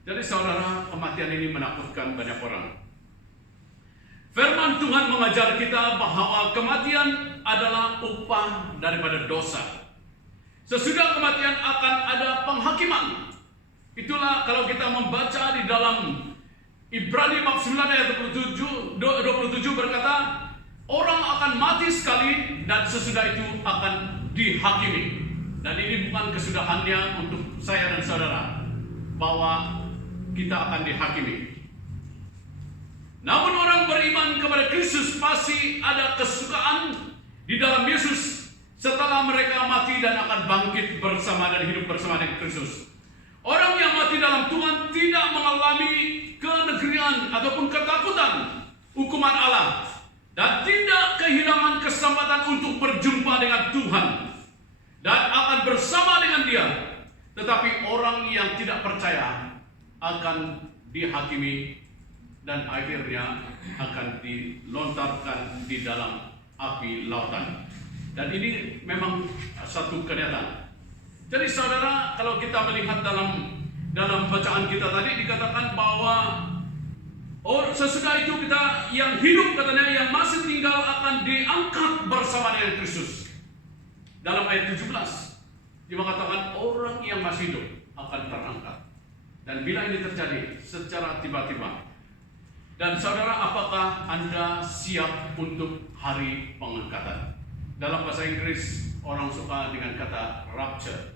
Jadi saudara, kematian ini menakutkan banyak orang. Firman Tuhan mengajar kita bahwa kematian adalah upah daripada dosa. Sesudah kematian akan ada penghakiman. Itulah kalau kita membaca di dalam Ibrani bab 9 ayat 27 berkata, orang akan mati sekali dan sesudah itu akan dihakimi. Dan ini bukan kesudahannya untuk saya dan saudara bahwa kita akan dihakimi. Namun orang beriman kepada Kristus pasti ada kesukaan di dalam Yesus setelah mereka mati dan akan bangkit bersama dan hidup bersama dengan Kristus. Orang yang mati dalam Tuhan tidak mengalami kenegrian ataupun ketakutan hukuman Allah dan tidak kehilangan kesempatan untuk berjumpa dengan Tuhan dan akan bersama dengan Dia. Tetapi orang yang tidak percaya akan dihakimi dan akhirnya akan dilontarkan di dalam api lautan. Dan ini memang satu kenyataan. Jadi saudara, kalau kita melihat dalam bacaan kita tadi dikatakan bahwa sesudah itu kita yang hidup katanya yang masih tinggal akan diangkat bersama dengan Kristus. Dalam ayat 17 dikatakan orang yang masih hidup akan terangkat. Dan bila ini terjadi secara tiba-tiba. Dan saudara, apakah Anda siap untuk hari pengangkatan? Dalam bahasa Inggris orang suka dengan kata rapture.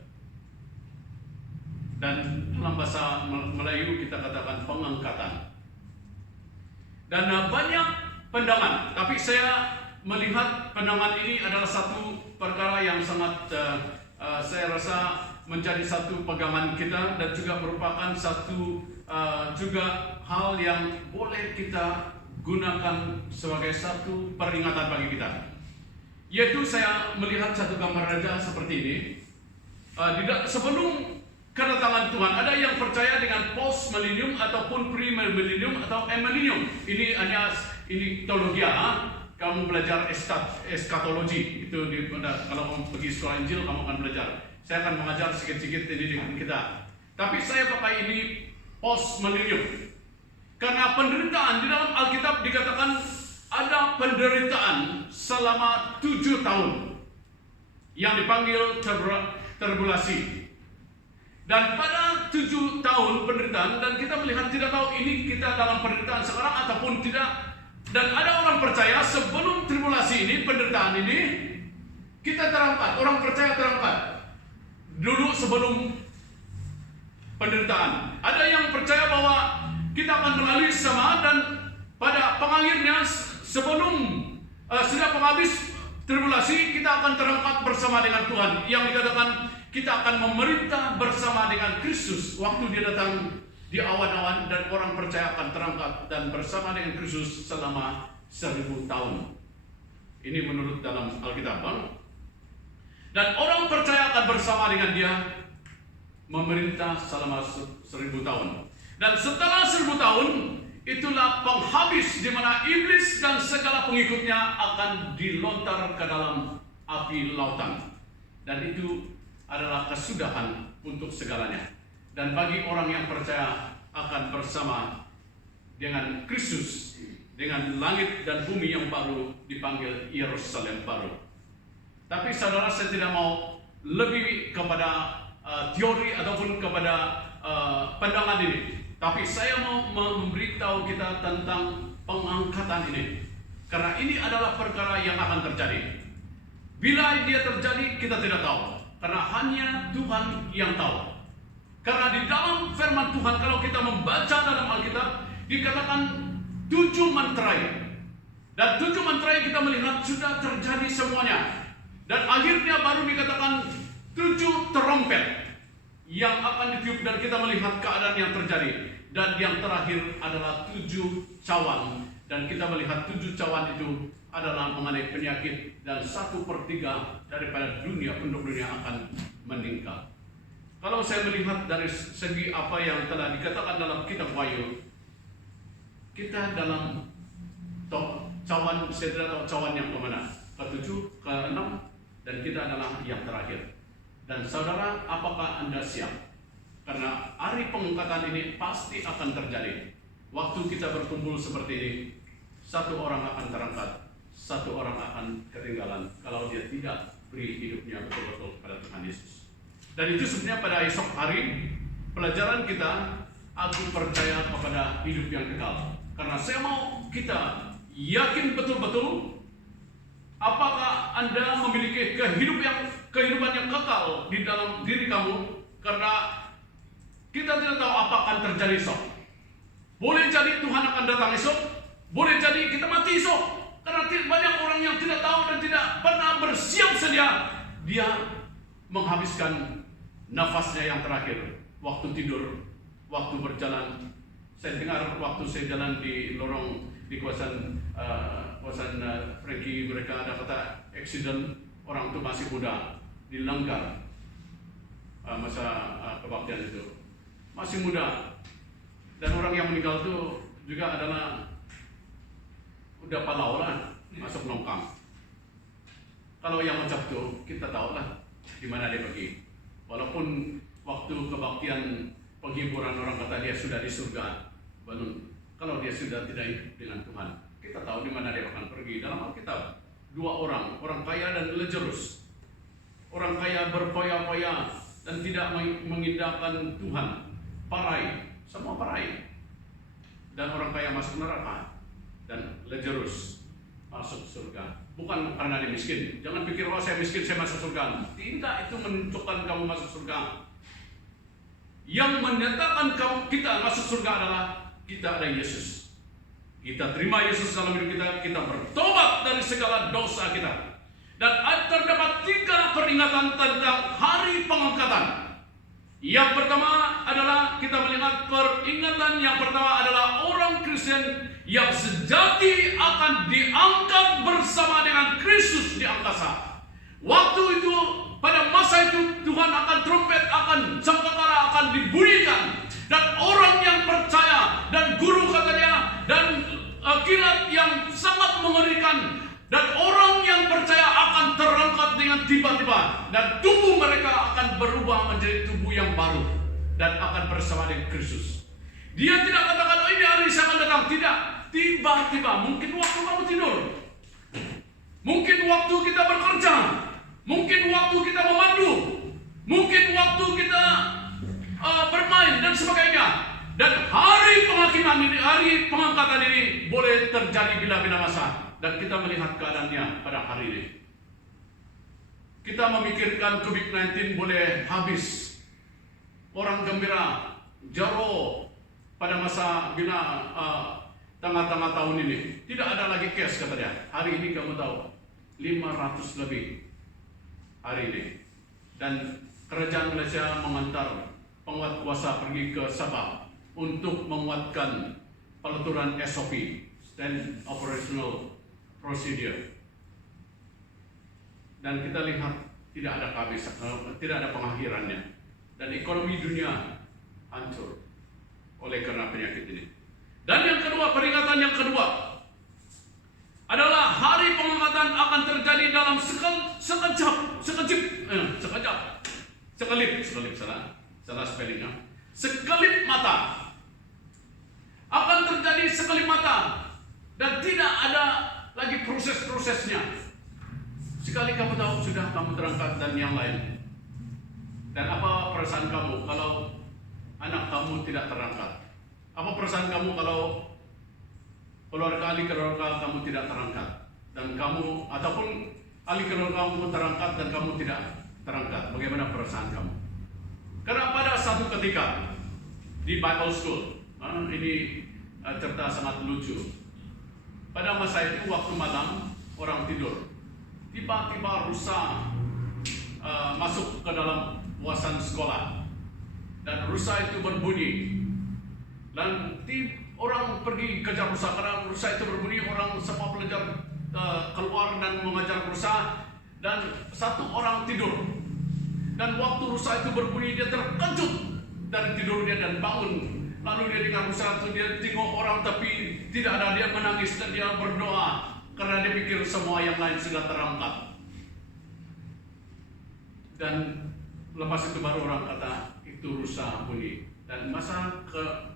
Dan dalam bahasa Melayu kita katakan pengangkatan. Dan banyak pandangan, tapi saya melihat pandangan ini adalah satu perkara yang sangat saya rasa menjadi satu pegangan kita dan juga merupakan satu juga hal yang boleh kita gunakan sebagai satu peringatan bagi kita. Yaitu saya melihat satu gambar raja seperti ini. Sebelum kedatangan Tuhan, ada yang percaya dengan post millennium ataupun pre millennium atau millennium. Ini hanya teologi. Kamu belajar eskatologi itu kalau kamu pergi sekolah Injil kamu akan belajar. Saya akan mengajar sedikit-sedikit ini dengan kita. Tapi saya pakai ini post millennium. Karena penderitaan di dalam Alkitab dikatakan ada penderitaan selama 7 tahun yang dipanggil tribulasi. Dan pada 7 tahun penderitaan, dan kita melihat tidak tahu ini kita dalam penderitaan sekarang ataupun tidak. Dan ada orang percaya sebelum tribulasi ini, penderitaan ini, kita terangkat, orang percaya terangkat dulu sebelum penderitaan. Ada yang percaya bahwa kita akan melalui sama dan pada pengakhirnya sebelum sudah penghabis tribulasi kita akan terangkat bersama dengan Tuhan. Yang dikatakan kita akan memerintah bersama dengan Kristus waktu Dia datang di awan-awan, dan orang percaya akan terangkat dan bersama dengan Kristus selama 1000 tahun. Ini menurut dalam Alkitab. Dan orang percaya akan bersama dengan Dia memerintah selama 1000 tahun. Dan setelah 1000 tahun itulah penghabis di mana iblis dan segala pengikutnya akan dilontar ke dalam api lautan. Dan itu adalah kesudahan untuk segalanya. Dan bagi orang yang percaya akan bersama dengan Kristus, dengan langit dan bumi yang baru dipanggil Yerusalem baru. Tapi saudara, saya tidak mau lebih kepada teori ataupun kepada pandangan ini. Tapi saya mau memberitahu kita tentang pengangkatan ini. Karena ini adalah perkara yang akan terjadi. Bila dia terjadi kita tidak tahu. Karena hanya Tuhan yang tahu. Karena di dalam firman Tuhan, kalau kita membaca dalam Alkitab, dikatakan 7 menterai. Dan 7 menterai kita melihat sudah terjadi semuanya. Dan akhirnya baru dikatakan 7 terompet yang akan ditiup, dan kita melihat keadaan yang terjadi. Dan yang terakhir adalah 7 cawan. Dan kita melihat 7 cawan itu adalah mengenai penyakit, dan 1/3 daripada penduduk dunia akan meninggal. Kalau saya melihat dari segi apa yang telah dikatakan dalam kitab Wahyu, kita dalam cawan, saya tidak tahu cawan yang kemana, ke-7, ke-6, dan kita adalah yang terakhir. Dan saudara, apakah Anda siap? Karena hari pengangkatan ini pasti akan terjadi. Waktu kita berkumpul seperti ini, satu orang akan terangkat, satu orang akan ketinggalan kalau dia tidak beri hidupnya betul-betul kepada Tuhan Yesus. Dan itu sebenarnya pada esok hari pelajaran kita, aku percaya kepada hidup yang kekal. Karena saya mau kita yakin betul-betul apakah Anda memiliki kehidupan yang kekal di dalam diri kamu. Karena kita tidak tahu apa akan terjadi esok. Boleh jadi Tuhan akan datang esok, boleh jadi kita mati esok. Karena banyak orang yang tidak tahu dan tidak pernah bersiap sedia. Dia menghabiskan nafasnya yang terakhir, waktu tidur, waktu berjalan. Saya dengar waktu saya jalan di lorong di kawasan Frankie, mereka ada kata accident, orang itu masih muda di Langgar, masa kebaktian itu masih muda, dan orang yang meninggal itu juga adalah udah palaulan masuk nongkang. Kalau yang macam itu kita tahu lah di mana dia pergi. Walaupun waktu kebaktian penghiburan orang kata dia sudah di surga, kalau dia sudah tidak hidup dengan Tuhan, kita tahu di mana dia akan pergi. Dalam Alkitab, dua orang kaya dan Lazarus. Orang kaya berfoya-foya dan tidak mengindahkan Tuhan, parai, semua parai. Dan orang kaya masuk neraka, dan Lazarus masuk surga. Bukan karena dia miskin. Jangan pikir, oh saya miskin saya masuk surga. Tidak, itu menentukan kamu masuk surga. Yang menyatakan kita masuk surga adalah kita ada Yesus. Kita terima Yesus dalam hidup kita bertobat dari segala dosa kita. Dan terdapat 3 peringatan tentang hari pengangkatan. Yang pertama adalah kita melihat peringatan yang pertama adalah orang Kristen yang sejati akan diangkat bersama dengan Kristus di angkasa. Waktu itu, pada masa itu Tuhan akan trompet, akan sangkakala akan dibunyikan, dan orang yang percaya dan guru katanya dan kilat yang sangat mengerikan, dan orang yang percaya akan terangkat dengan tiba-tiba, dan tubuh mereka akan berubah menjadi tubuh yang baru dan akan bersama dengan Kristus. Dia tidak katakan, oh ini hari saya akan datang. Tidak, tiba-tiba. Mungkin waktu kamu tidur, mungkin waktu kita bekerja, mungkin waktu kita memandu, mungkin waktu kita bermain dan sebagainya. Dan hari penghakiman ini, hari pengangkatan ini boleh terjadi bila-bila masa. Dan kita melihat keadaannya pada hari ini. Kita memikirkan COVID-19 boleh habis. Orang gembira, jaro pada masa bila tengah-tengah tahun ini. Tidak ada lagi cash katanya. Hari ini kamu tahu 500 lebih hari ini. Dan kerajaan Malaysia mengantar penguat kuasa pergi ke Sabah untuk menguatkan pelaturan SOP, Stand Operational Procedure. Dan kita lihat tidak ada kehabisan, tidak ada pengakhirannya. Dan ekonomi dunia hancur oleh karena penyakit ini. Dan yang kedua, peringatan yang kedua adalah hari pengangkatan akan terjadi dalam salah spellingnya, sekelip mata. Akan terjadi sekelip mata, dan tidak ada lagi proses-prosesnya. Sekali kamu tahu sudah kamu terangkat dan yang lain. Dan apa perasaan kamu kalau anak kamu tidak terangkat? Apa perasaan kamu kalau ahli keluarga kamu tidak terangkat? Dan kamu, ataupun ahli keluarga kamu terangkat dan kamu tidak terangkat, bagaimana perasaan kamu? Karena pada satu ketika di Bible School, ini cerita sangat lucu. Pada masa itu waktu malam orang tidur, tiba-tiba rusa masuk ke dalam kawasan sekolah, dan rusa itu berbunyi, dan orang pergi kejar rusa. Karena rusa itu berbunyi, orang semua pelajar keluar dan mengejar rusa, dan satu orang tidur. Dan waktu rusa itu berbunyi, dia terkejut dari tidur dia dan bangun. Lalu dia dengar rusa itu, dia tengok orang tapi tidak ada, dia menangis dan dia berdoa karena dia pikir semua yang lain sudah terangkat. Dan lepas itu baru orang kata itu rusa bunyi. Dan masa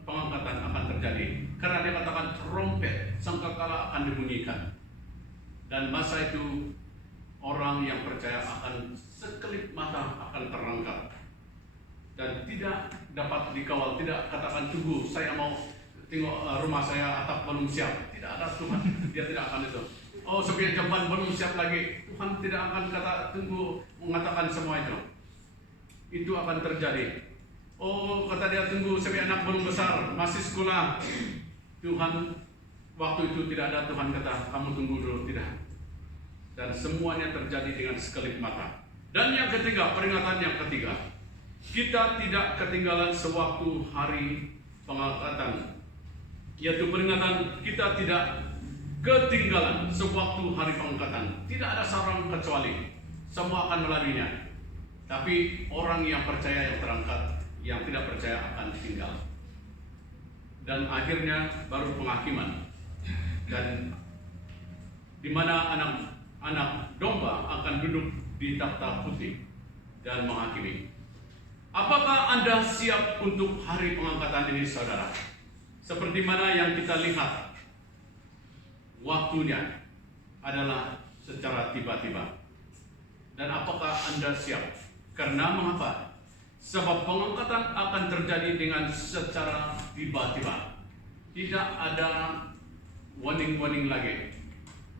pengangkatan akan terjadi karena dia katakan trompet sangkakala akan dibunyikan. Dan masa itu orang yang percaya akan sekelip mata akan terangkat dan tidak dapat dikawal. Tidak katakan tunggu saya mau tengok rumah saya atap belum siap. Tidak ada Tuhan, dia tidak akan itu. Oh sepian jamban belum siap lagi, Tuhan tidak akan kata tunggu mengatakan semua itu. Itu akan terjadi. Oh kata dia tunggu sepian anak belum besar masih sekolah. Tuhan waktu itu tidak ada. Tuhan kata kamu tunggu dulu, tidak. Dan semuanya terjadi dengan sekelip mata. Dan yang ketiga, peringatan yang ketiga, kita tidak ketinggalan sewaktu hari pengangkatan, yaitu peringatan kita tidak ketinggalan sewaktu hari pengangkatan. Tidak ada seorang kecuali, semua akan melaluinya. Tapi orang yang percaya yang terangkat, yang tidak percaya akan tinggal. Dan akhirnya baru penghakiman. Dan di mana anak domba akan duduk di takhta putih dan menghakimi. Apakah Anda siap untuk hari pengangkatan ini, saudara? Seperti mana yang kita lihat, waktunya adalah secara tiba-tiba. Dan apakah Anda siap? Karena mengapa? Sebab pengangkatan akan terjadi dengan secara tiba-tiba. Tidak ada warning lagi.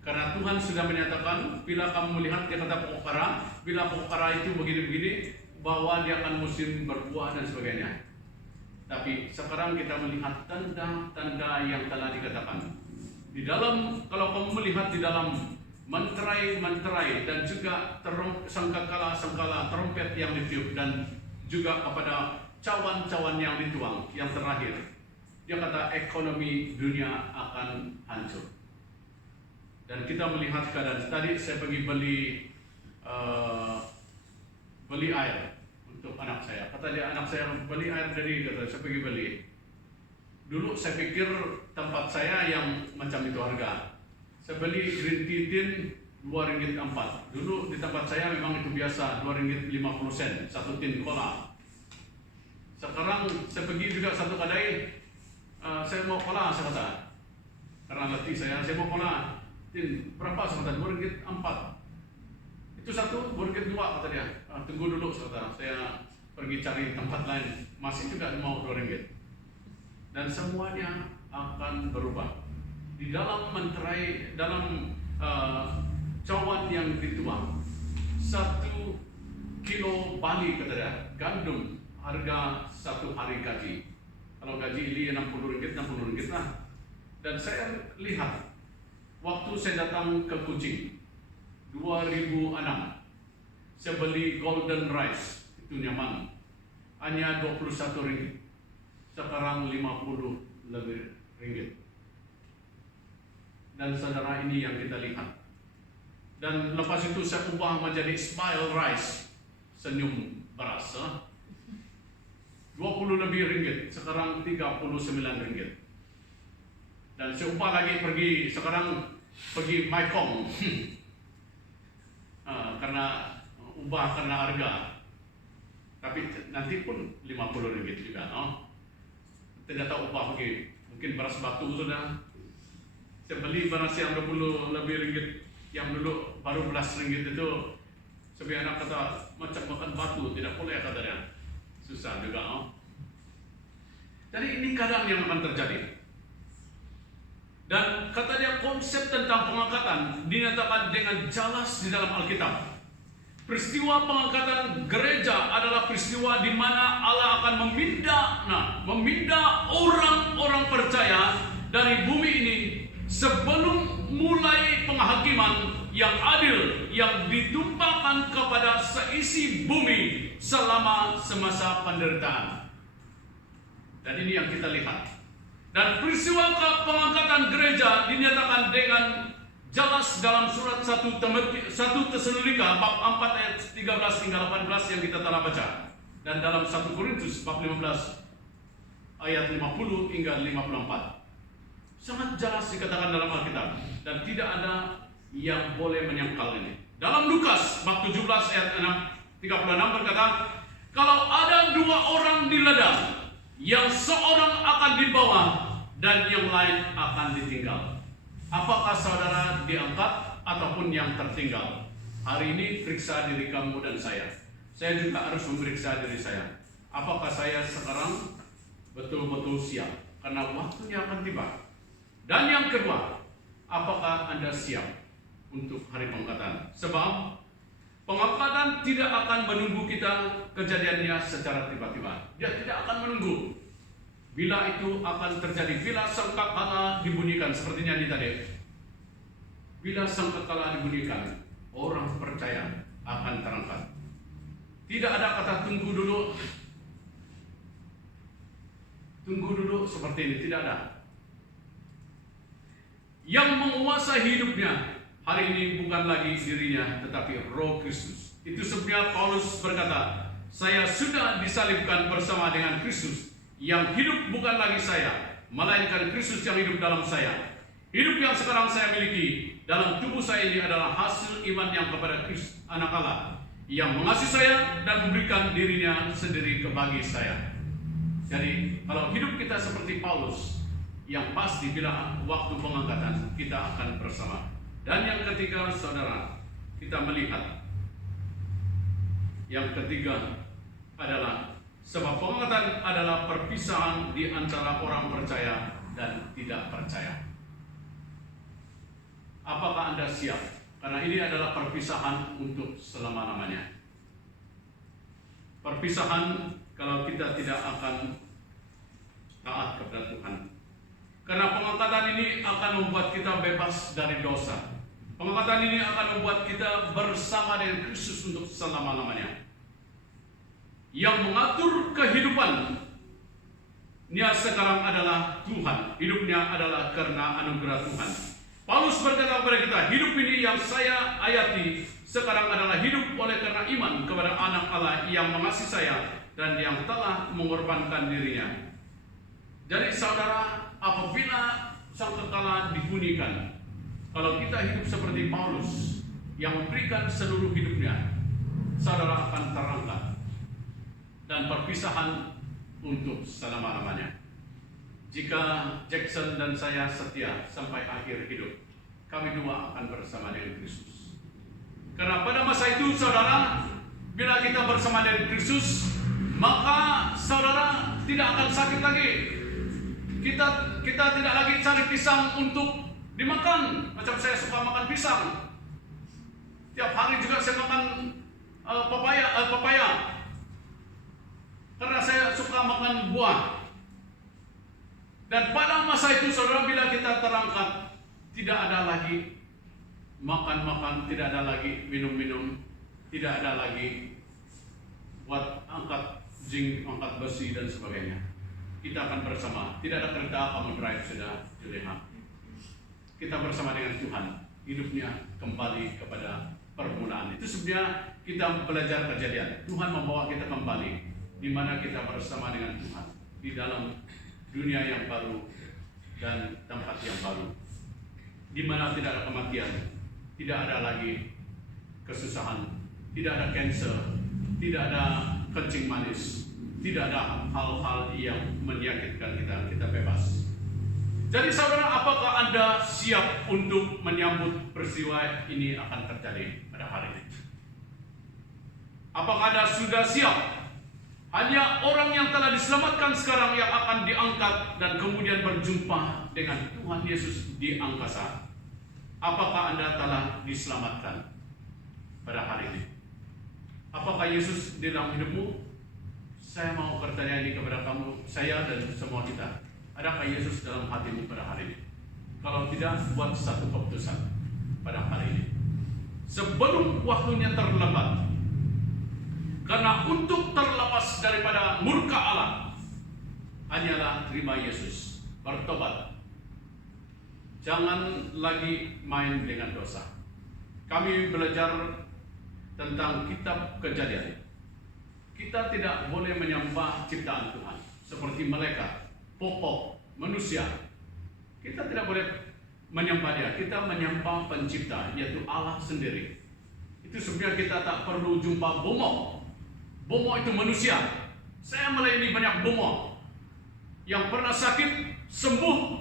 Karena Tuhan sudah menyatakan, bila kamu melihat, dia kata pokok ara, bila pokok ara itu begini-begini, bahwa dia akan musim berbuah dan sebagainya. Tapi sekarang kita melihat tanda-tanda yang telah dikatakan. Di dalam, kalau kamu melihat di dalam menterai dan juga sangkakala trompet yang ditiup dan juga kepada cawan-cawan yang dituang yang terakhir, dia kata ekonomi dunia akan hancur. Dan kita melihat keadaan. Tadi saya pergi beli air untuk anak saya. Kata dia, anak saya beli air dari, kata saya pergi beli. Dulu saya pikir tempat saya yang macam itu harga. Saya beli green tea tin Rp2.4. Dulu di tempat saya memang itu biasa Rp2.50 satu tin cola. Sekarang saya pergi juga satu kedai, saya mau cola, saya kata. Karena letih saya mau cola. Tin berapa, saya kata Rp2.4. Itu satu Rp2.2 kata dia. Tunggu dulu, saya pergi cari tempat lain, masih juga mau Rp2. Dan semuanya akan berubah. Di dalam menterai, dalam cawan yang dituang, 1 kilo bali kata dia, gandum harga 1 hari gaji. Kalau gaji ini Rp60 lah. Dan saya lihat waktu saya datang ke Kuching 2006, saya beli golden rice, itu nyaman, hanya Rp21. Sekarang 50 lebih ringgit. Dan saudara, ini yang kita lihat. Dan lepas itu saya ubah menjadi smile rice, senyum beras, 20 lebih ringgit, sekarang 39 ringgit. Dan saya ubah lagi sekarang pergi Maikong, karena ubah karena harga. Tapi nanti pun 50 ringgit juga, ternyata ubah pergi, mungkin beras batu sudah. Saya beli beras yang 20 lebih ringgit, yang dulu baru belas ringgit itu, sebagai anak kata macam makan batu, tidak boleh katanya, susah juga. Jadi ini keadaan yang akan terjadi. Dan katanya konsep tentang pengangkatan dinyatakan dengan jelas di dalam Alkitab. Peristiwa pengangkatan gereja adalah peristiwa di mana Allah akan memindah orang-orang percaya dari bumi ini sebelum mulai penghakiman yang adil yang ditumpahkan kepada seisi bumi selama semasa penderitaan. Dan ini yang kita lihat. Dan peristiwa pengangkatan gereja dinyatakan dengan jelas dalam surat 1 Tesalonika bab 4 ayat 13 hingga 18 yang kita telah baca. Dan dalam 1 Korintus bab 15 ayat 50 hingga 54. Sangat jelas dikatakan dalam Alkitab. Dan tidak ada yang boleh menyangkal ini. Dalam Lukas bab 17 ayat 36 berkata, Kalau ada dua orang di ladang, yang seorang akan dibawa dan yang lain akan ditinggal. Apakah saudara diangkat ataupun yang tertinggal? Hari ini periksa diri kamu dan saya. Saya juga harus memeriksa diri saya. Apakah saya sekarang betul-betul siap? Karena waktunya akan tiba. Dan yang kedua, apakah Anda siap untuk hari pengangkatan? Sebab pengangkatan tidak akan menunggu kita kejadiannya secara tiba-tiba. Dia tidak akan menunggu. Bila itu akan terjadi, bila sangkakala dibunyikan, seperti nyanyi tadi. Bila sangkakala dibunyikan, orang percaya akan terangkat. Tidak ada kata tunggu dulu. Tunggu dulu seperti ini, tidak ada. Yang menguasai hidupnya hari ini bukan lagi dirinya, tetapi Roh Kristus. Itu sebabnya Paulus berkata, saya sudah disalibkan bersama dengan Kristus. Yang hidup bukan lagi saya, melainkan Kristus yang hidup dalam saya. Hidup yang sekarang saya miliki dalam tubuh saya ini adalah hasil iman yang kepada Kristus, Anak Allah, yang mengasihi saya dan memberikan dirinya sendiri bagi saya. Jadi kalau hidup kita seperti Paulus, yang pasti bila waktu pengangkatan kita akan bersama. Dan yang ketiga, saudara, kita melihat yang ketiga adalah sebab pengangkatan adalah perpisahan di antara orang percaya dan tidak percaya. Apakah Anda siap? Karena ini adalah perpisahan untuk selama-lamanya. Perpisahan kalau kita tidak akan taat kepada Tuhan. Karena pengangkatan ini akan membuat kita bebas dari dosa. Pengangkatan ini akan membuat kita bersama dengan Kristus untuk selama-lamanya. Yang mengatur kehidupannya sekarang adalah Tuhan. Hidupnya adalah karena anugerah Tuhan. Paulus berkata kepada kita, hidup ini yang saya ayati sekarang adalah hidup oleh karena iman kepada Anak Allah yang mengasihi saya dan yang telah mengorbankan dirinya. Jadi saudara, apabila sangkakala dibunyikan, kalau kita hidup seperti Paulus yang memberikan seluruh hidupnya, saudara akan terangkat dan perpisahan untuk selama-lamanya. Jika Jackson dan saya setia sampai akhir hidup, kami dua akan bersama dengan Kristus. Karena pada masa itu, saudara, bila kita bersama dengan Kristus, maka saudara tidak akan sakit lagi. Kita tidak lagi cari pisang untuk dimakan. Macam saya suka makan pisang. Tiap hari juga saya makan pepaya. Karena saya suka makan buah. Dan pada masa itu, saudara, bila kita terangkat, tidak ada lagi makan-makan, tidak ada lagi minum-minum, tidak ada lagi buat angkat zinc, angkat besi dan sebagainya. Kita akan bersama. Tidak ada kereta kamu drive sudah Juleha. Kita bersama dengan Tuhan. Hidupnya kembali kepada permulaan. Itu sebenarnya kita belajar kejadian. Tuhan membawa kita kembali di mana kita bersama dengan Tuhan di dalam dunia yang baru dan tempat yang baru, di mana tidak ada kematian, tidak ada lagi kesusahan, tidak ada cancer, tidak ada kencing manis, tidak ada hal-hal yang menyakitkan kita bebas. Jadi saudara, apakah Anda siap untuk menyambut peristiwa ini akan terjadi pada hari ini? Apakah Anda sudah siap? Hanya orang yang telah diselamatkan sekarang yang akan diangkat dan kemudian berjumpa dengan Tuhan Yesus di angkasa. Apakah Anda telah diselamatkan pada hari ini? Apakah Yesus di dalam hidupmu? Saya mau bertanya ini kepada kamu, saya dan semua kita. Adakah Yesus dalam hatimu pada hari ini? Kalau tidak, buat satu keputusan pada hari ini. Sebelum waktunya terlambat. Karena untuk terlepas daripada murka Allah, hanyalah terima Yesus, bertobat. Jangan lagi main dengan dosa. Kami belajar tentang kitab Kejadian. Kita tidak boleh menyembah ciptaan Tuhan seperti malaikat, pokok, manusia. Kita tidak boleh menyembah dia. Kita menyembah pencipta, yaitu Allah sendiri. Itu sebenarnya kita tak perlu jumpa bomo Bomo itu manusia. Saya melayani banyak bomo yang pernah sakit sembuh,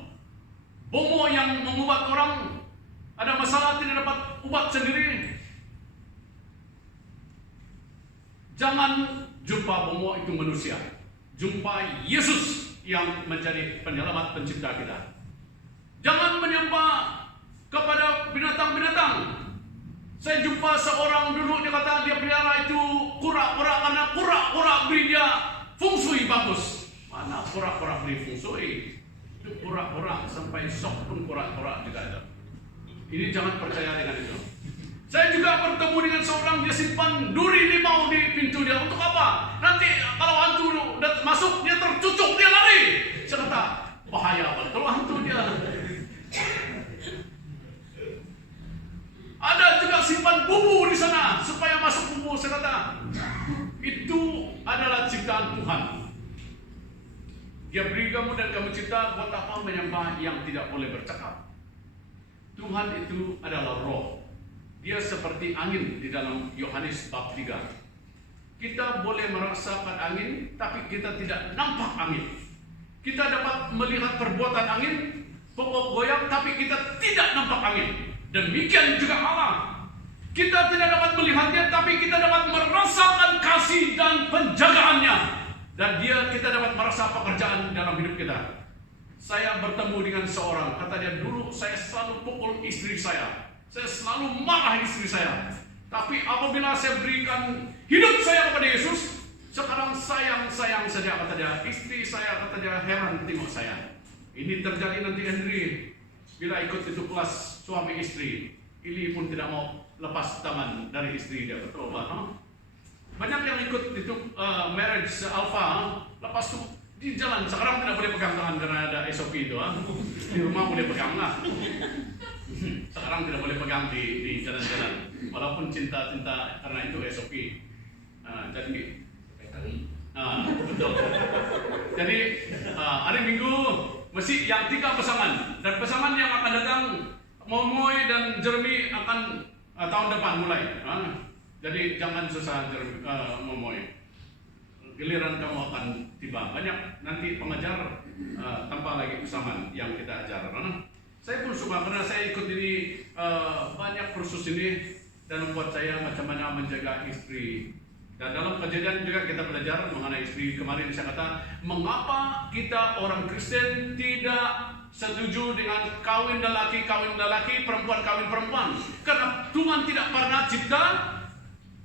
bomo yang mengobat orang ada masalah tidak dapat obat sendiri. Jangan jumpa bomo itu manusia, jumpa Yesus yang menjadi penyelamat pencipta kita. Jangan menyembah kepada binatang-binatang. Saya jumpa seorang dulu, dia kata dia pelihara itu kura-kura karena kura-kura beri dia feng shui bagus. Mana kura-kura beri feng shui? Itu kura-kura sampai sok pun kura-kura juga ada. Ini jangan percaya dengan itu. Saya juga bertemu dengan seorang, dia simpan duri limau di pintu dia. Untuk apa? Nanti kalau hantu masuk dia tercucuk, dia lari. Saya kata bahaya betul hantu dia. Ada juga simpan bubu di sana supaya masuk bubu. Saya kata itu adalah ciptaan Tuhan. Dia beri kamu dan kamu cipta, buat apa menyembah yang tidak boleh bercakap? Tuhan itu adalah roh. Dia seperti angin di dalam Yohanes bab 3. Kita boleh merasakan angin, tapi kita tidak nampak angin. Kita dapat melihat perbuatan angin, pokok goyang, tapi kita tidak nampak angin. Demikian juga Allah. Kita tidak dapat melihatnya, tapi kita dapat merasakan kasih dan penjagaannya. Dan kita dapat merasa pekerjaan dalam hidup kita. Saya bertemu dengan seorang, kata dia, dulu saya selalu pukul istri saya. Saya selalu marah istri saya. Tapi apabila saya berikan hidup saya kepada Yesus, sekarang sayang-sayang saja, kata dia. Istri saya, kata dia, heran tengok saya. Ini terjadi nanti Henry. Bila ikut itu kelas suami istri, Ili pun tidak mau lepas tangan dari istri dia. Betul Pak? Banyak yang ikut itu marriage alpha, lepas itu di jalan. Sekarang tidak boleh pegang tangan karena ada SOP itu. Di rumah boleh pegang lah. Sekarang tidak boleh pegang di jalan-jalan. Walaupun cinta-cinta karena itu SOP. Jadi betul. Jadi hari Minggu mesti yang 3 pasangan, dan pasangan yang akan datang Momoy dan Jeremy akan tahun depan mulai. Jadi jangan susah Momoy. Giliran kamu akan tiba. Banyak nanti pengajar tanpa lagi pasangan yang kita ajar. Saya pun suka karena saya ikut ini banyak kursus ini dan membuat saya macam mana menjaga istri. Dan dalam Kejadian juga kita belajar mengenai istri. Kemarin saya kata, mengapa kita orang Kristen tidak setuju dengan kawin lelaki, perempuan kawin perempuan? Karena Tuhan tidak pernah cipta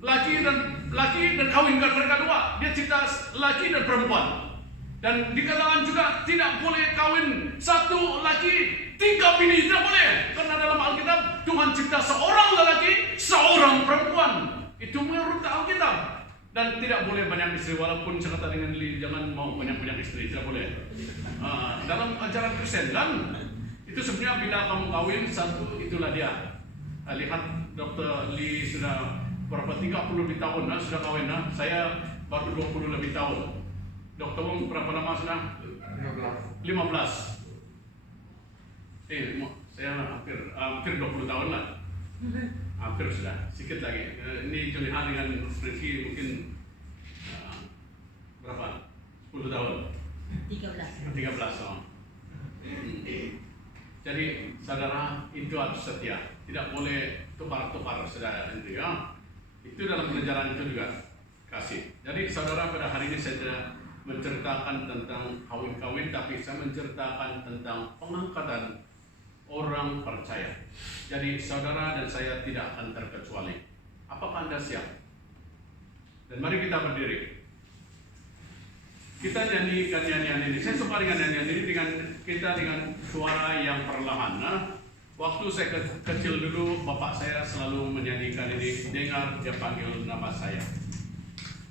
laki dan kawin mereka dua. Dia cipta laki dan perempuan. Dan dikatakan juga tidak boleh kawin satu laki 3 bini, tidak boleh. Karena dalam Alkitab Tuhan cipta seorang lelaki, seorang perempuan. Itu menurut Alkitab. Dan tidak boleh banyak istri, walaupun saya kata dengan Li, jangan mau banyak-banyak istri, tidak boleh. Dalam ajaran Kristen kan, itu sebenarnya bila kamu kawin satu, itulah dia. Lihat Dr. Li sudah berapa 30 lebih tahun sudah kawin. Saya baru 20 lebih tahun. Dr. Wong berapa lama sudah? 15. Saya hampir 20 tahun lah. Hampir sudah, sedikit lagi. Ini Julian dengan Rizky mungkin berapa? 10 tahun? 13 tahun. Jadi saudara itu harus setia. Tidak boleh tukar-tukar saudara itu ya. Itu dalam pelajaran itu juga kasih. Jadi saudara, pada hari ini saya tidak menceritakan tentang kawin-kawin, tapi saya menceritakan tentang pengangkatan orang percaya. Jadi saudara dan saya tidak akan terkecuali. Apakah Anda siap? Dan mari kita berdiri. Kita nyanyikan nyanyian ini. Saya suka dengan nyanyian ini dengan suara yang perlahan. Waktu saya kecil dulu, bapak saya selalu menyanyikan ini. Dengar dia panggil nama saya.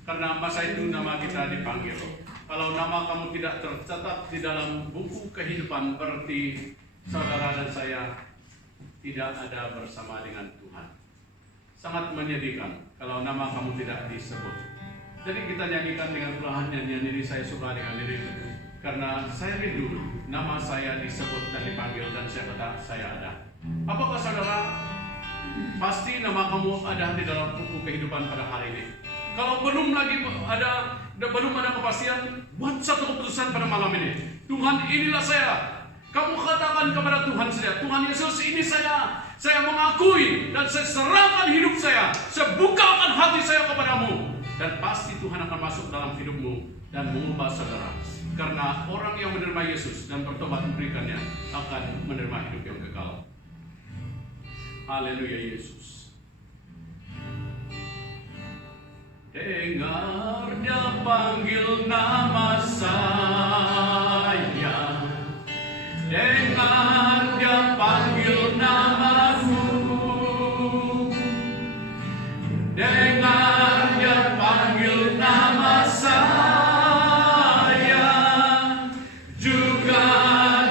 Karena masa itu nama kita dipanggil. Kalau nama kamu tidak tercatat di dalam buku kehidupan, berarti saudara dan saya tidak ada bersama dengan Tuhan. Sangat menyedihkan kalau nama kamu tidak disebut. Jadi kita nyanyikan dengan perlahan nyanyian ini. Saya suka dengan ini karena saya rindu nama saya disebut dan dipanggil, dan saya kata saya ada. Apakah saudara pasti nama kamu ada di dalam buku kehidupan pada hari ini? Kalau belum ada kepastian, buat satu keputusan pada malam ini. Tuhan, inilah saya. Kamu katakan kepada Tuhan saya, Tuhan Yesus, ini saya mengakui dan saya serahkan hidup saya bukakan hati saya kepadamu, dan pasti Tuhan akan masuk dalam hidupmu dan mengubah saudara. Karena orang yang menerima Yesus dan bertobat memberikannya akan menerima hidup yang kekal. Haleluya Yesus. Dengar dia panggil nama saya, dengar dia panggil namamu, dengar dia panggil nama saya, juga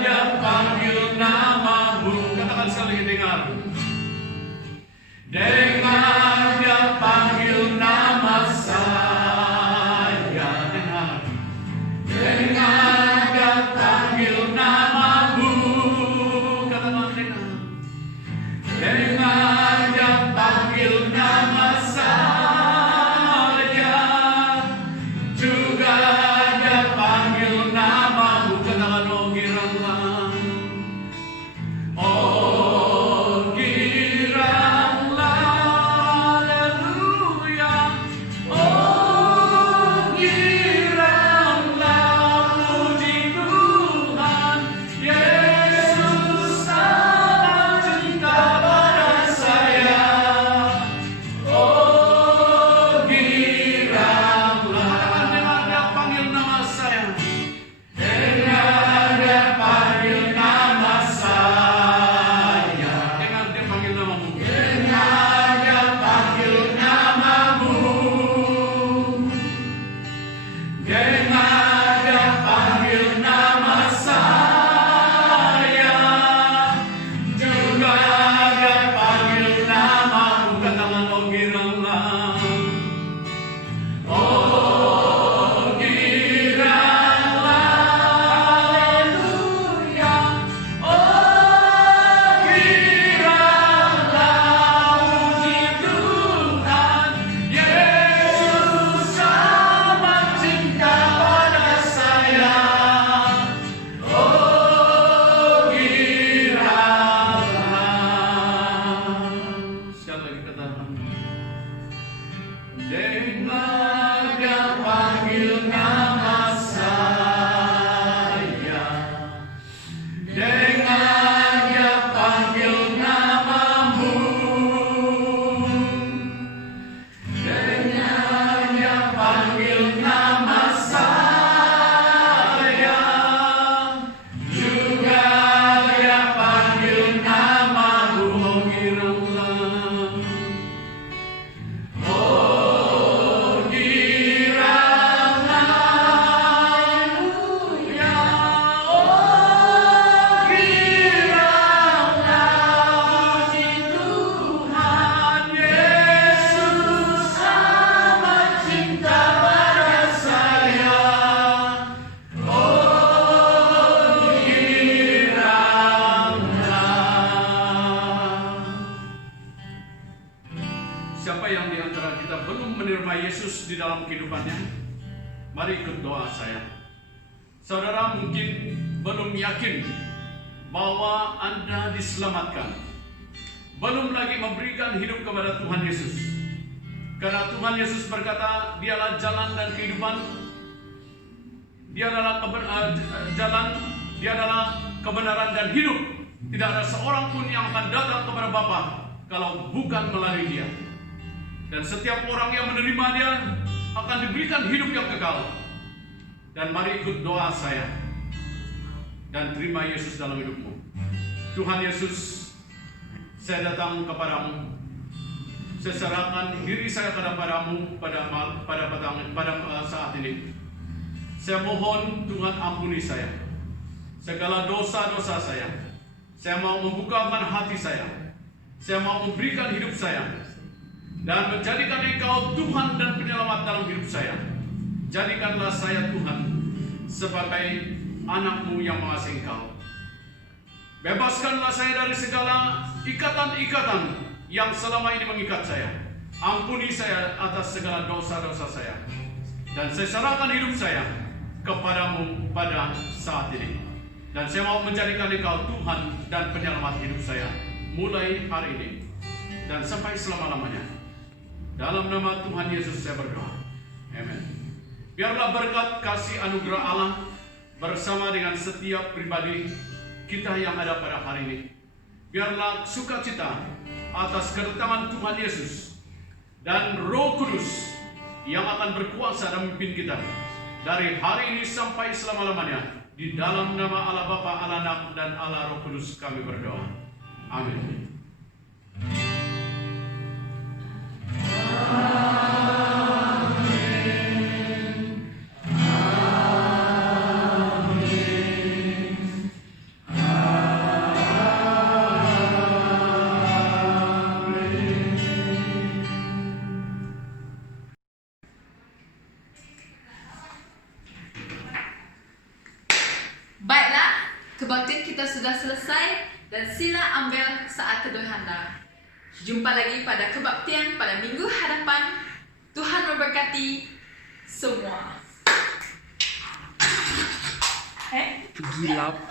dia panggil namamu. Katakan sekali lagi, dengar. Dengar dia panggil nama saya, dengar. Dengar dia panggil namamu. Katakan dengar. Dengar dia panggil nama saya, juga dia panggil namamu. Katakan oh giranglah, oh giranglah, haleluya, oh giranglah, puji Tuhan, Yesus sangat cinta pada saya, oh giranglah. Katakan dengar dia panggil nama saya, dengar dia panggil nama saya, dengar dia panggil namamu, dengar dia panggil namamu, dengar dia panggil nama saya, juga dia panggil namamu. Katakan oh giranglah, oh giranglah, haleluya, oh giranglah, puji Tuhan, Yesus sangat cinta pada saya, oh giranglah. Sekali lagi katakan, dengar dia panggil nama saya, dengar dia panggil namamu, dengar dia panggil nama saya, juga dia panggil namamu. Oh giranglah, oh giranglah, haleluya, oh giranglah, puji Tuhan, Yesus sangat cinta pada saya, oh giranglah. Siapa yang di antara kita belum menerima Yesus di dalam kehidupannya? Mari ikut doa saya. Saudara mungkin belum yakin bahwa Anda diselamatkan, belum lagi memberikan hidup kepada Tuhan Yesus. Karena Tuhan Yesus berkata, dialah jalan dan kehidupan, dia adalah jalan, dia adalah kebenaran dan hidup. Tidak ada seorang pun yang akan datang kepada Bapa kalau bukan melalui dia. Dan setiap orang yang menerima dia akan diberikan hidup yang kekal. Dan mari ikut doa saya dan terima Yesus dalam hidupmu. Tuhan Yesus, saya datang kepadamu, saya serahkan diri saya kepadamu pada saat ini. Saya mohon Tuhan ampuni saya segala dosa-dosa saya. Saya mau membukakan hati saya mau memberikan hidup saya dan menjadikan Engkau Tuhan dan penyelamat dalam hidup saya. Jadikanlah saya Tuhan sebagai anak-Mu yang mengasihi Engkau. Bebaskanlah saya dari segala ikatan-ikatan yang selama ini mengikat saya. Ampuni saya atas segala dosa-dosa saya. Dan saya serahkan hidup saya kepadamu pada saat ini. Dan saya mau menjadikan Engkau Tuhan dan penyelamat hidup saya mulai hari ini dan sampai selama-lamanya. Dalam nama Tuhan Yesus saya berdoa. Amin. Biarlah berkat kasih anugerah Allah bersama dengan setiap pribadi kita yang ada pada hari ini. Biarlah sukacita atas kedatangan Tuhan Yesus dan Roh Kudus yang akan berkuasa dan memimpin kita dari hari ini sampai selama-lamanya. Di dalam nama Allah Bapa, Allah Anak, dan Allah Roh Kudus kami berdoa. Amin. Baiklah, kebaktian kita sudah selesai dan sila ambil saat teduh Anda. Jumpa lagi pada kebaktian pada minggu hadapan. Tuhan memberkati semua. Gila.